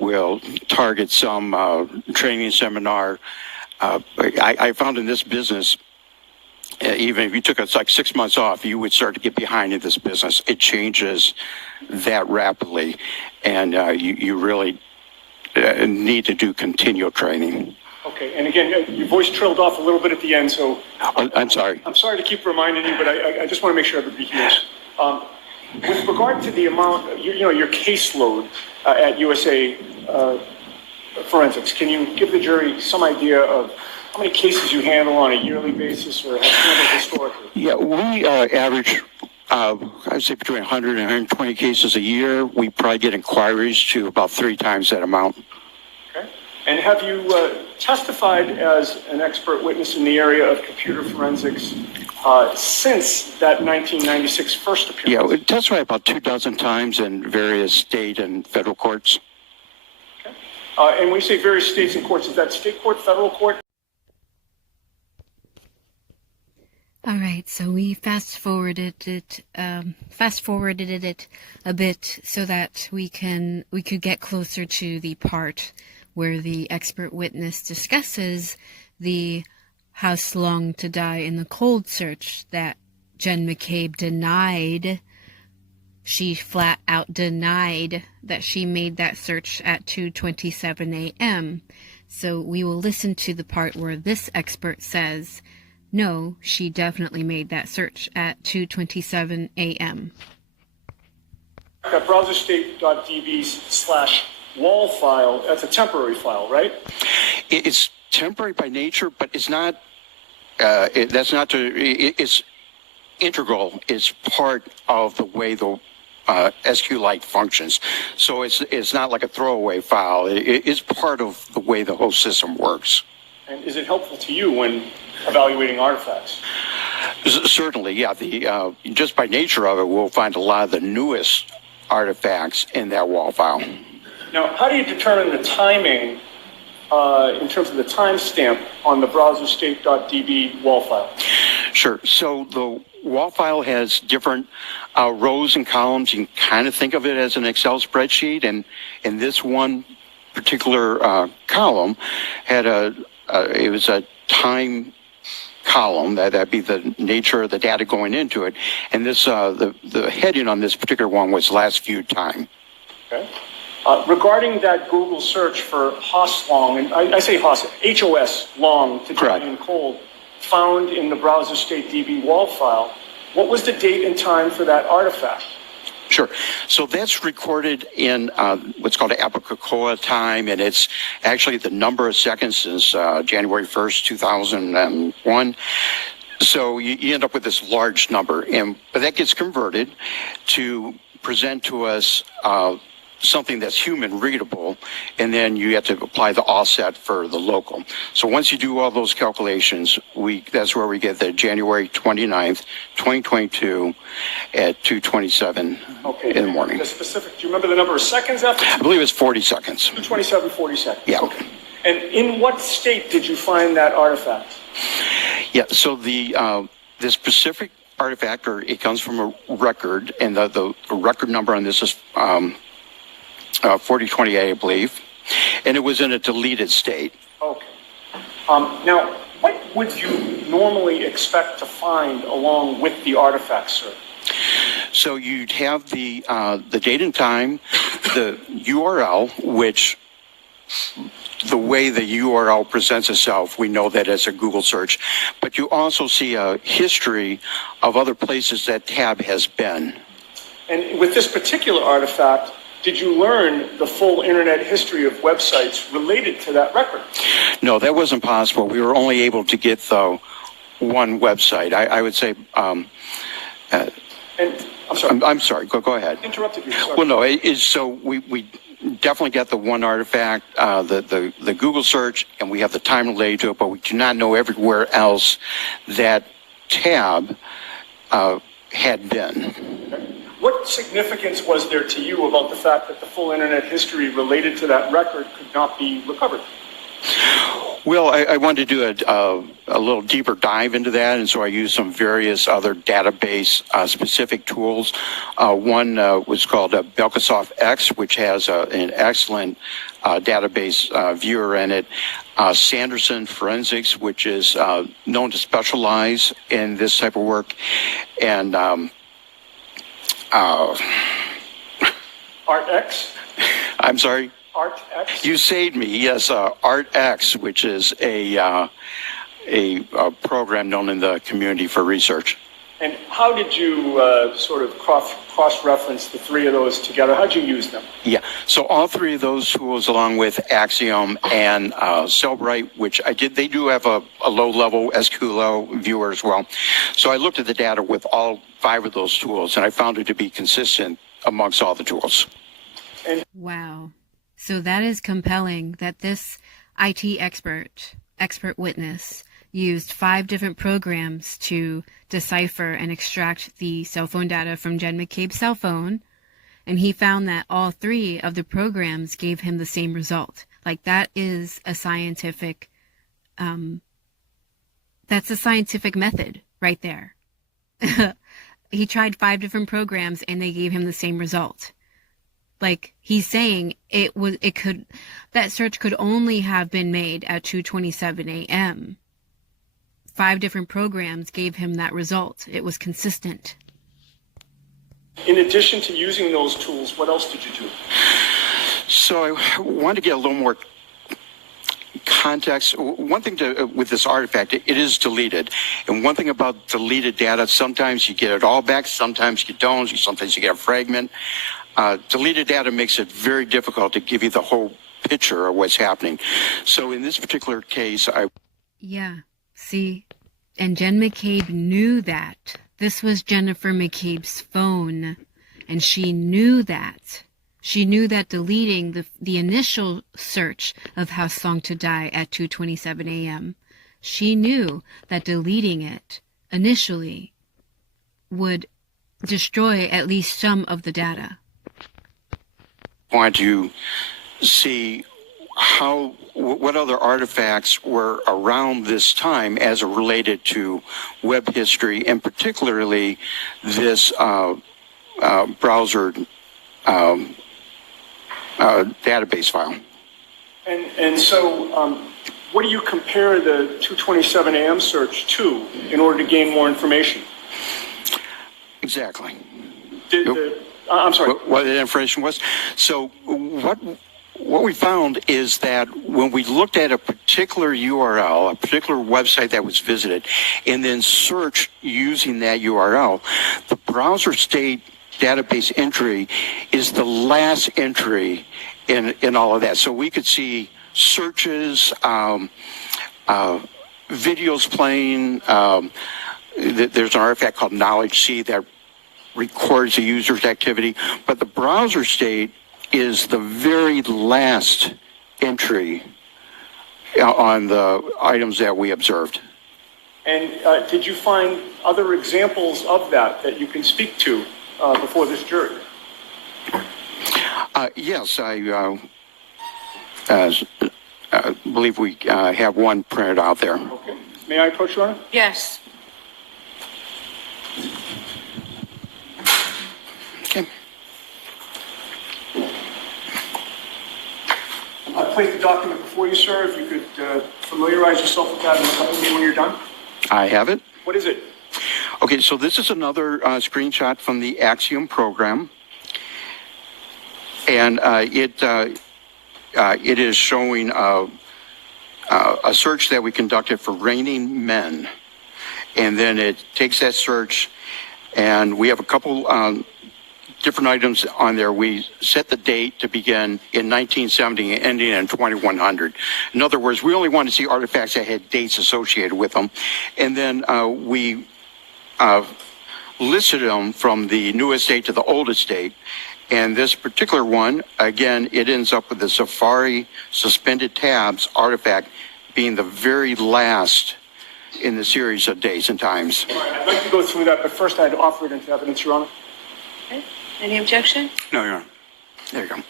we'll target some training seminar. I found in this business, even if you took like 6 months off, you would start to get behind in this business. It changes that rapidly, and you really need to do continual training. Okay, and again, your voice trailed off a little bit at the end, so... I'm sorry. I'm sorry to keep reminding you, but I just want to make sure everybody hears. With regard to the amount, your caseload at USA Forensics, can you give the jury some idea of how many cases you handle on a yearly basis or have handled historically? Yeah, we average, I'd say between 100 and 120 cases a year. We probably get inquiries to about 3 times that amount. Okay. And have you testified as an expert witness in the area of computer forensics since that 1996 first appearance? Yeah, we testified about 24 times in various state and federal courts. Okay. And when you say various states and courts, is that state court, federal court? All right, so we fast forwarded it a bit so that we could get closer to the part where the expert witness discusses the house long to die in the cold search that Jen McCabe denied she flat out denied that she made that search at 2:27 a.m. So we will listen to the part where this expert says, no, she definitely made that search at 2:27 a.m. That browserstate.db/wall file, that's a temporary file, right? It's temporary by nature, but it's not. It's integral. It's part of the way the SQLite functions. So it's not like a throwaway file. It's part of the way the whole system works. And is it helpful to you when evaluating artifacts? Certainly, yeah. Just by nature of it, we'll find a lot of the newest artifacts in that wall file. Now, how do you determine the timing in terms of the timestamp on the browserstate.db wall file? Sure. So the wall file has different rows and columns. You can kind of think of it as an Excel spreadsheet. And in this one particular column, it was a time column. That'd be the nature of the data going into it. And this the heading on this particular one was last viewed time. Okay. Regarding that Google search for Haas long, and I say Haas, HOS long to dry and cold, found in the browser state DB wall file, what was the date and time for that artifact? Sure. So that's recorded in what's called Apicocoa time, and it's actually the number of seconds since January 1st, 2001. So you end up with this large number, but that gets converted to present to us something that's human readable, and then you have to apply the offset for the local. So once you do all those calculations, that's where we get the January 29th, 2022 at 2:27 in the morning. The specific, do you remember the number of seconds after? I believe it's 40 seconds. 2:27, 40 seconds. Yeah. Okay. And in what state did you find that artifact? Yeah, so the specific artifact, or it comes from a record, and the record number on this is 4028, I believe, and it was in a deleted state. Okay. Now, what would you normally expect to find along with the artifact, sir? So you'd have the date and time, the URL, which the way the URL presents itself, we know that as a Google search, but you also see a history of other places that tab has been. And with this particular artifact, did you learn the full internet history of websites related to that record? No, that wasn't possible. We were only able to get the one website. I would say. And I'm sorry. I'm sorry. Go ahead. Interrupted you. Sorry. Well, no. So we definitely got the one artifact, the Google search, and we have the time related to it, but we do not know everywhere else that tab had been. What significance was there to you about the fact that the full internet history related to that record could not be recovered? Well, I wanted to do a little deeper dive into that, and so I used some various other database specific tools. One was called Belkasoft X, which has an excellent database viewer in it. Sanderson Forensics, which is known to specialize in this type of work, and ArtX? I'm sorry? ArtX? You saved me. Yes, ArtX, which is a program known in the community for research. And how did you sort of cross-reference the three of those together? How did you use them? Yeah, so all three of those tools, along with Axiom and Cellbrite, which I did, they do have a low-level SQL viewer as well. So I looked at the data with all five of those tools, and I found it to be consistent amongst all the tools. Wow. So that is compelling that this IT expert witness, used 5 different programs to decipher and extract the cell phone data from Jen McCabe's cell phone, and he found that all 3 of the programs gave him the same result. Like, that is a scientific, that's a scientific method right there. He tried 5 different programs and they gave him the same result. Like, he's saying that search could only have been made at 2:27 a.m. 5 different programs gave him that result. It was consistent. In addition to using those tools, what else did you do? So I wanted to get a little more context. One thing with this artifact, it is deleted. And one thing about deleted data, sometimes you get it all back, sometimes you don't, sometimes you get a fragment. Deleted data makes it very difficult to give you the whole picture of what's happening. So in this particular case, Yeah, see, and Jen McCabe knew that. This was Jennifer McCabe's phone, and she knew that. She knew that deleting the initial search of How Song to Die at 2:27 a.m., she knew that deleting it initially would destroy at least some of the data. want to see what other artifacts were around this time as it related to web history, and particularly this browser database file. And so, what do you compare the 2:27 a.m. search to in order to gain more information? Exactly. I'm sorry. What the information was. So what we found is that when we looked at a particular URL, a particular website that was visited, and then searched using that URL, the browser state database entry is the last entry in all of that. So we could see searches, videos playing. There's an artifact called Knowledge C that records the user's activity, but the browser state is the very last entry on the items that we observed. And did you find other examples of that you can speak to before this jury? Yes, I believe we have one printed out there. Okay. May I approach you, Honor? Yes. Okay. I'll place the document before you, sir. If you could familiarize yourself with that and come to me when you're done. I have it. What is it? Okay, so this is another screenshot from the Axiom program, and it is showing a search that we conducted for raining men, and then it takes that search, and we have a couple different items on there. We set the date to begin in 1970 and ending in 2100. In other words, we only want to see artifacts that had dates associated with them, and then we listed them from the newest date to the oldest date. And this particular one, again, it ends up with the Safari suspended tabs artifact being the very last in the series of dates and times. All right, I'd like to go through that, but first I'd offer it into evidence, Your Honor. Okay. Any objection? No, Your Honor. There you go.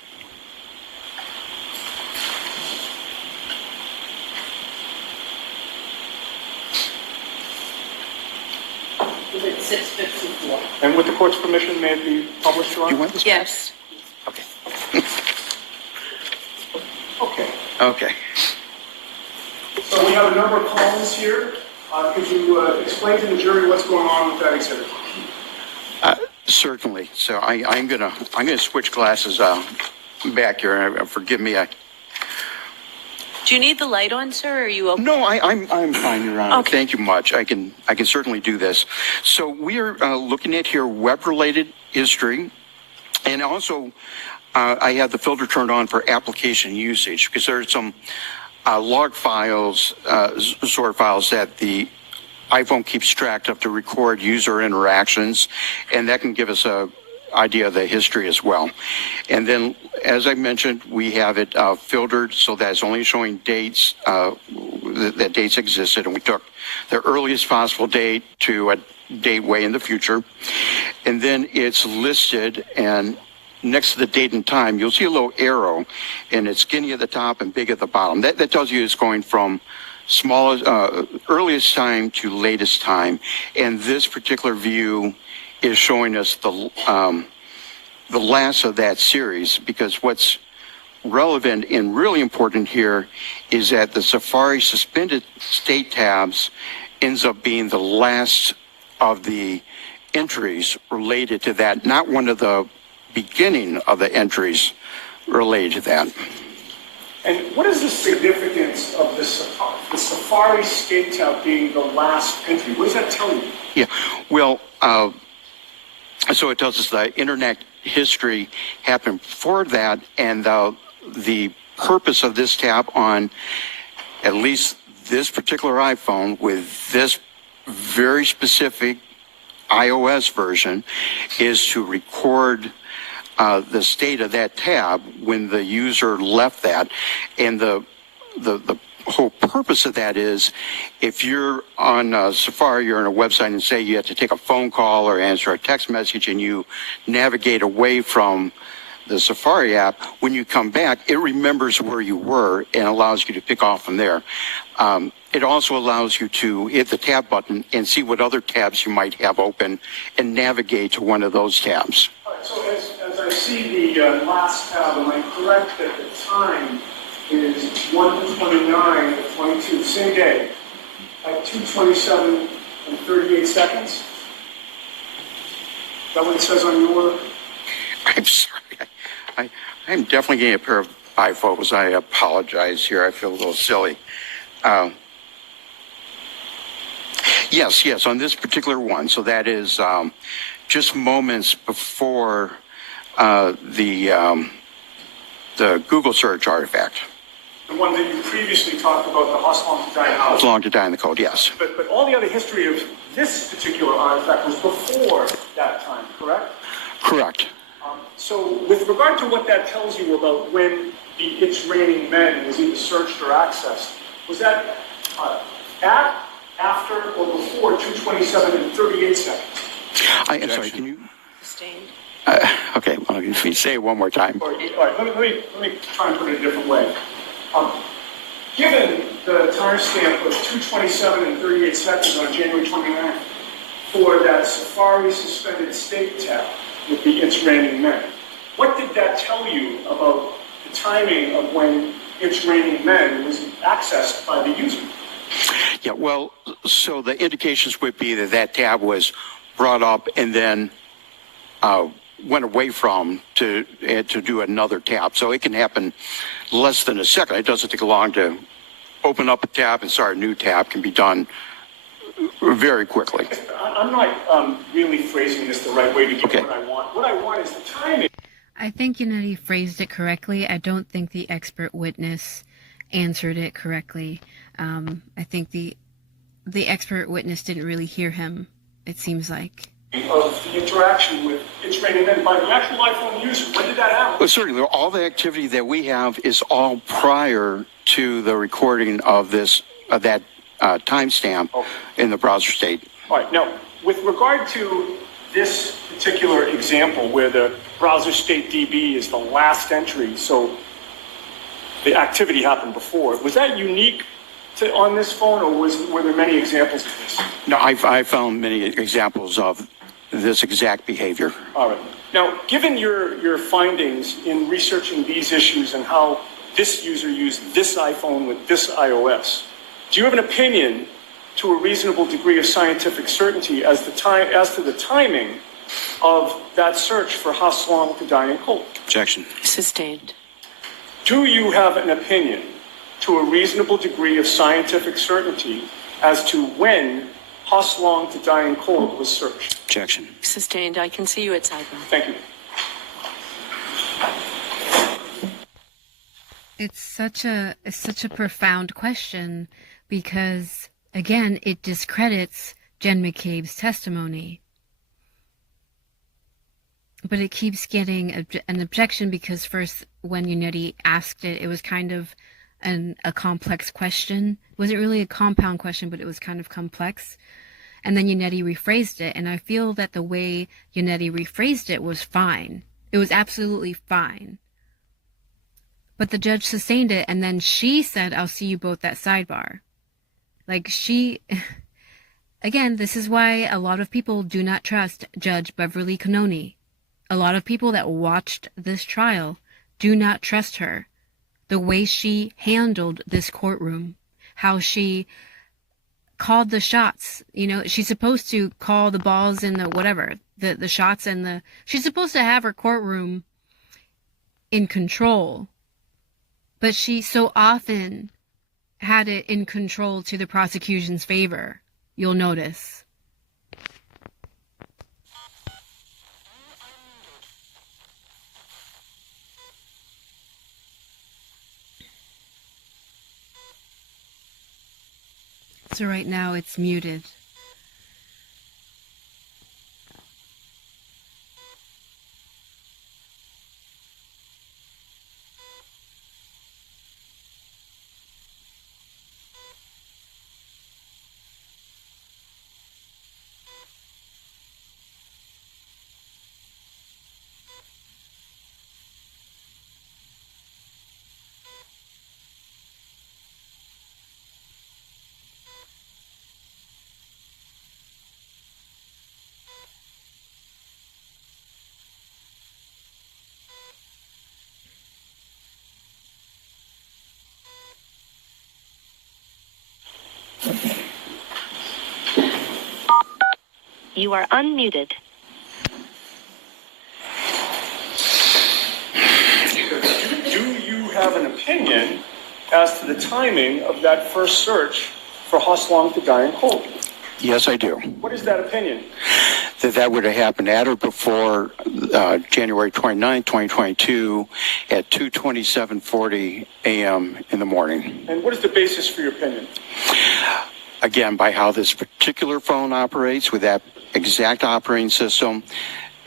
It's 6:54. And with the court's permission, may it be published, Your Honor? You want this? Yes. Okay. Okay. Okay. So we have a number of columns here. Could you explain to the jury what's going on with that exhibit? Certainly. So I'm gonna switch glasses back here. Forgive me. Do you need the light on, sir, or are you okay? No, I'm fine, Your Honor. Okay. Thank you much. I can certainly do this. So we are looking at here web-related history, and also I have the filter turned on for application usage because there are some log files, sort files that the iPhone keeps track of to record user interactions, and that can give us a idea of the history as well. And then, as I mentioned, we have it filtered so that it's only showing dates, that dates existed, and we took the earliest possible date to a date way in the future. And then it's listed, and next to the date and time, you'll see a little arrow, and it's skinny at the top and big at the bottom. That tells you it's going from smallest, earliest time to latest time. And this particular view is showing us the last of that series, because what's relevant and really important here is that the Safari suspended state tabs ends up being the last of the entries related to that, not one of the beginning of the entries related to that. And what is the significance of the Safari State tab being the last entry? What does that tell you? Yeah, well, so it tells us the internet history happened before that, and the purpose of this tab on at least this particular iPhone with this very specific iOS version is to record the state of that tab when the user left that. And the whole purpose of that is if you're on Safari, you're on a website and say you have to take a phone call or answer a text message and you navigate away from the Safari app, when you come back, it remembers where you were and allows you to pick off from there. It also allows you to hit the tab button and see what other tabs you might have open and navigate to one of those tabs. All right, so as I see the last tab, am I correct that the time is 1:29 of 22, same day, at 2:27 and 38 seconds? Is that what it says on your... I'm sorry. I'm definitely getting a pair of bifocals. I apologize here. I feel a little silly. Yes, on this particular one. So that is just moments before the Google search artifact. The one that you previously talked about, the How Long to Die in the Code. How Long to Die in the Code, yes. But all the other history of this particular artifact was before that time, correct? Correct. So with regard to what that tells you about when the It's Raining Men was either searched or accessed, was that at, after, or before 2:27 and 38 seconds? I'm sorry, can you... Sustained. Okay, well, if you say it one more time. All right, let me try and put it a different way. Given the timestamp of 2:27 and 38 seconds on January 29th for that Safari suspended state tab with the It's Raining Men, what did that tell you about the timing of when It's Raining Men was accessed by the user? Yeah, well, so the indications would be that that tab was brought up and then went away from to do another tab. So it can happen less than a second. It doesn't take long to open up a tab and start a new tab. Can be done very quickly. I'm not really phrasing this the right way to get what I want. What I want is the timing. I think Yannetti phrased it correctly. I don't think the expert witness answered it correctly. I think the expert witness didn't really hear him, it seems like. Of the interaction with It's Raining Men by the actual iPhone user. When did that happen? Well, certainly, all the activity that we have is all prior to the recording of this that timestamp in the browser state. All right. Now, with regard to this particular example where the browser state DB is the last entry, so the activity happened before, was that unique on this phone, or were there many examples of this? No, I found many examples of this exact behavior. All right. Now, given your findings in researching these issues and how this user used this iPhone with this iOS, do you have an opinion to a reasonable degree of scientific certainty as to the timing of that search for How Long to Die in Cold? Objection. Sustained. Do you have an opinion to a reasonable degree of scientific certainty as to when How Long to Die in Cold was searched? Objection. Sustained. I can see you at sidebar. Thank you. It's such a profound question because, again, it discredits Jen McCabe's testimony. But it keeps getting an objection because first, when Yannetti asked it, it was kind of a complex question. It wasn't really a compound question, but it was kind of complex. And then Yannetti rephrased it, and I feel that the way Yannetti rephrased it was fine. It was absolutely fine. But the judge sustained it, and then she said, I'll see you both at sidebar. Like again, this is why a lot of people do not trust Judge Beverly Cannoni. A lot of people that watched this trial do not trust her. The way she handled this courtroom, how she called the shots. You know, she's supposed to call the balls and the whatever, the shots and the, she's supposed to have her courtroom in control. But she so often had it in control to the prosecution's favor, you'll notice. So right now it's muted. You are unmuted. Do you have an opinion as to the timing of that first search for Hoslong to die in cold? Yes, I do. What is that opinion? That would have happened at or before January 29, 2022 at 2:27:40 a.m. in the morning. And what is the basis for your opinion? Again, by how this particular phone operates with that exact operating system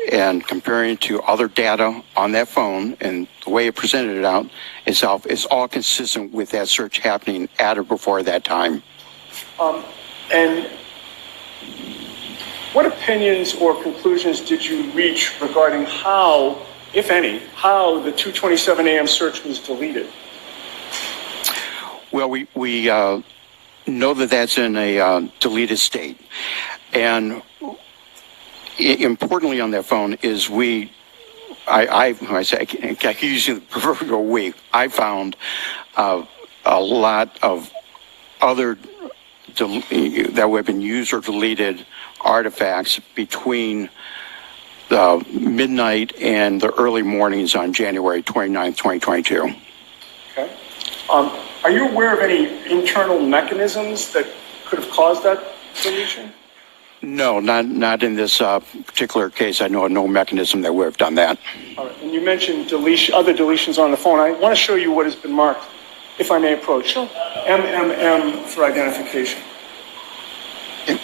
and comparing to other data on that phone and the way it presented it out itself is all consistent with that search happening at or before that time. And what opinions or conclusions did you reach regarding how, if any, how the 2:27 a.m. search was deleted? Well, we know that that's in a deleted state. And importantly on that phone is when I say, I keep using the proverbial we, I found a lot of other that would have been used or deleted artifacts between the midnight and the early mornings on January 29th, 2022. Okay. Are you aware of any internal mechanisms that could have caused that deletion? No, not in this particular case. I know of no mechanism that would have done that. All right. And you mentioned other deletions on the phone. I want to show you what has been marked, if I may approach. Sure. MMM for identification. Okay.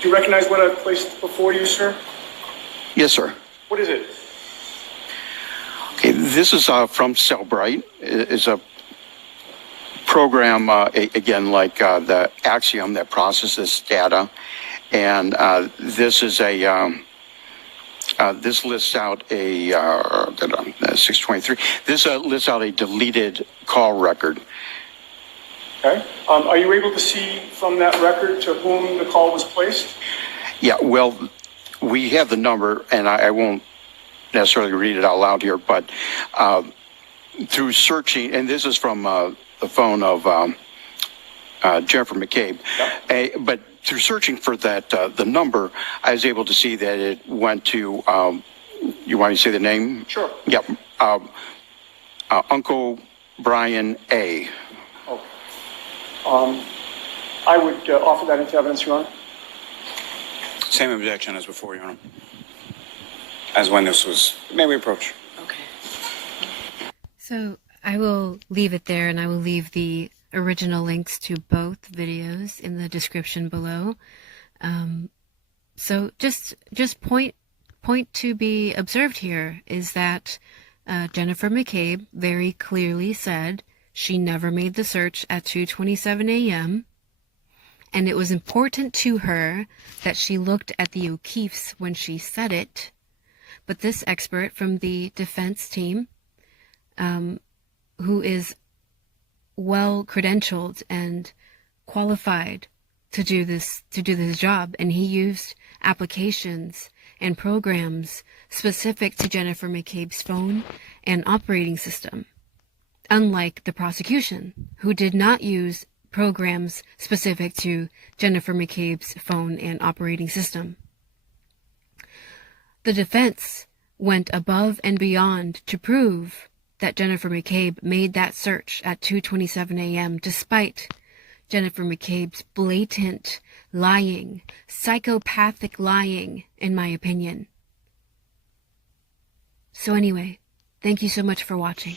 Do you recognize what I placed before you, sir? Yes, sir. What is it? Okay, this is from Cellbrite. It's a program, again, like the Axiom that processes data. And this is this lists out a 623. This lists out a deleted call record. Okay. Are you able to see from that record to whom the call was placed? Yeah, well, we have the number, and I won't necessarily read it out loud here, but through searching, and this is from the phone of Jennifer McCabe, but through searching for that the number, I was able to see that it went to. You want me to say the name? Sure. Yep. Uncle Brian A. Oh. I would offer that into evidence, Your Honor. Same objection as before, Your Honor. As when this was, may we approach? Okay. So I will leave it there, and I will leave the original links to both videos in the description below. So just point to be observed here is that Jennifer McCabe very clearly said she never made the search at 2:27 a.m. And it was important to her that she looked at the O'Keeffes when she said it. But this expert from the defense team, who is well credentialed and qualified to do this job, and he used applications and programs specific to Jennifer McCabe's phone and operating system. unlike the prosecution, who did not use programs specific to Jennifer McCabe's phone and operating system. The defense went above and beyond to prove that Jennifer McCabe made that search at 2:27 a.m. despite Jennifer McCabe's blatant lying, psychopathic lying, in my opinion. So anyway, thank you so much for watching.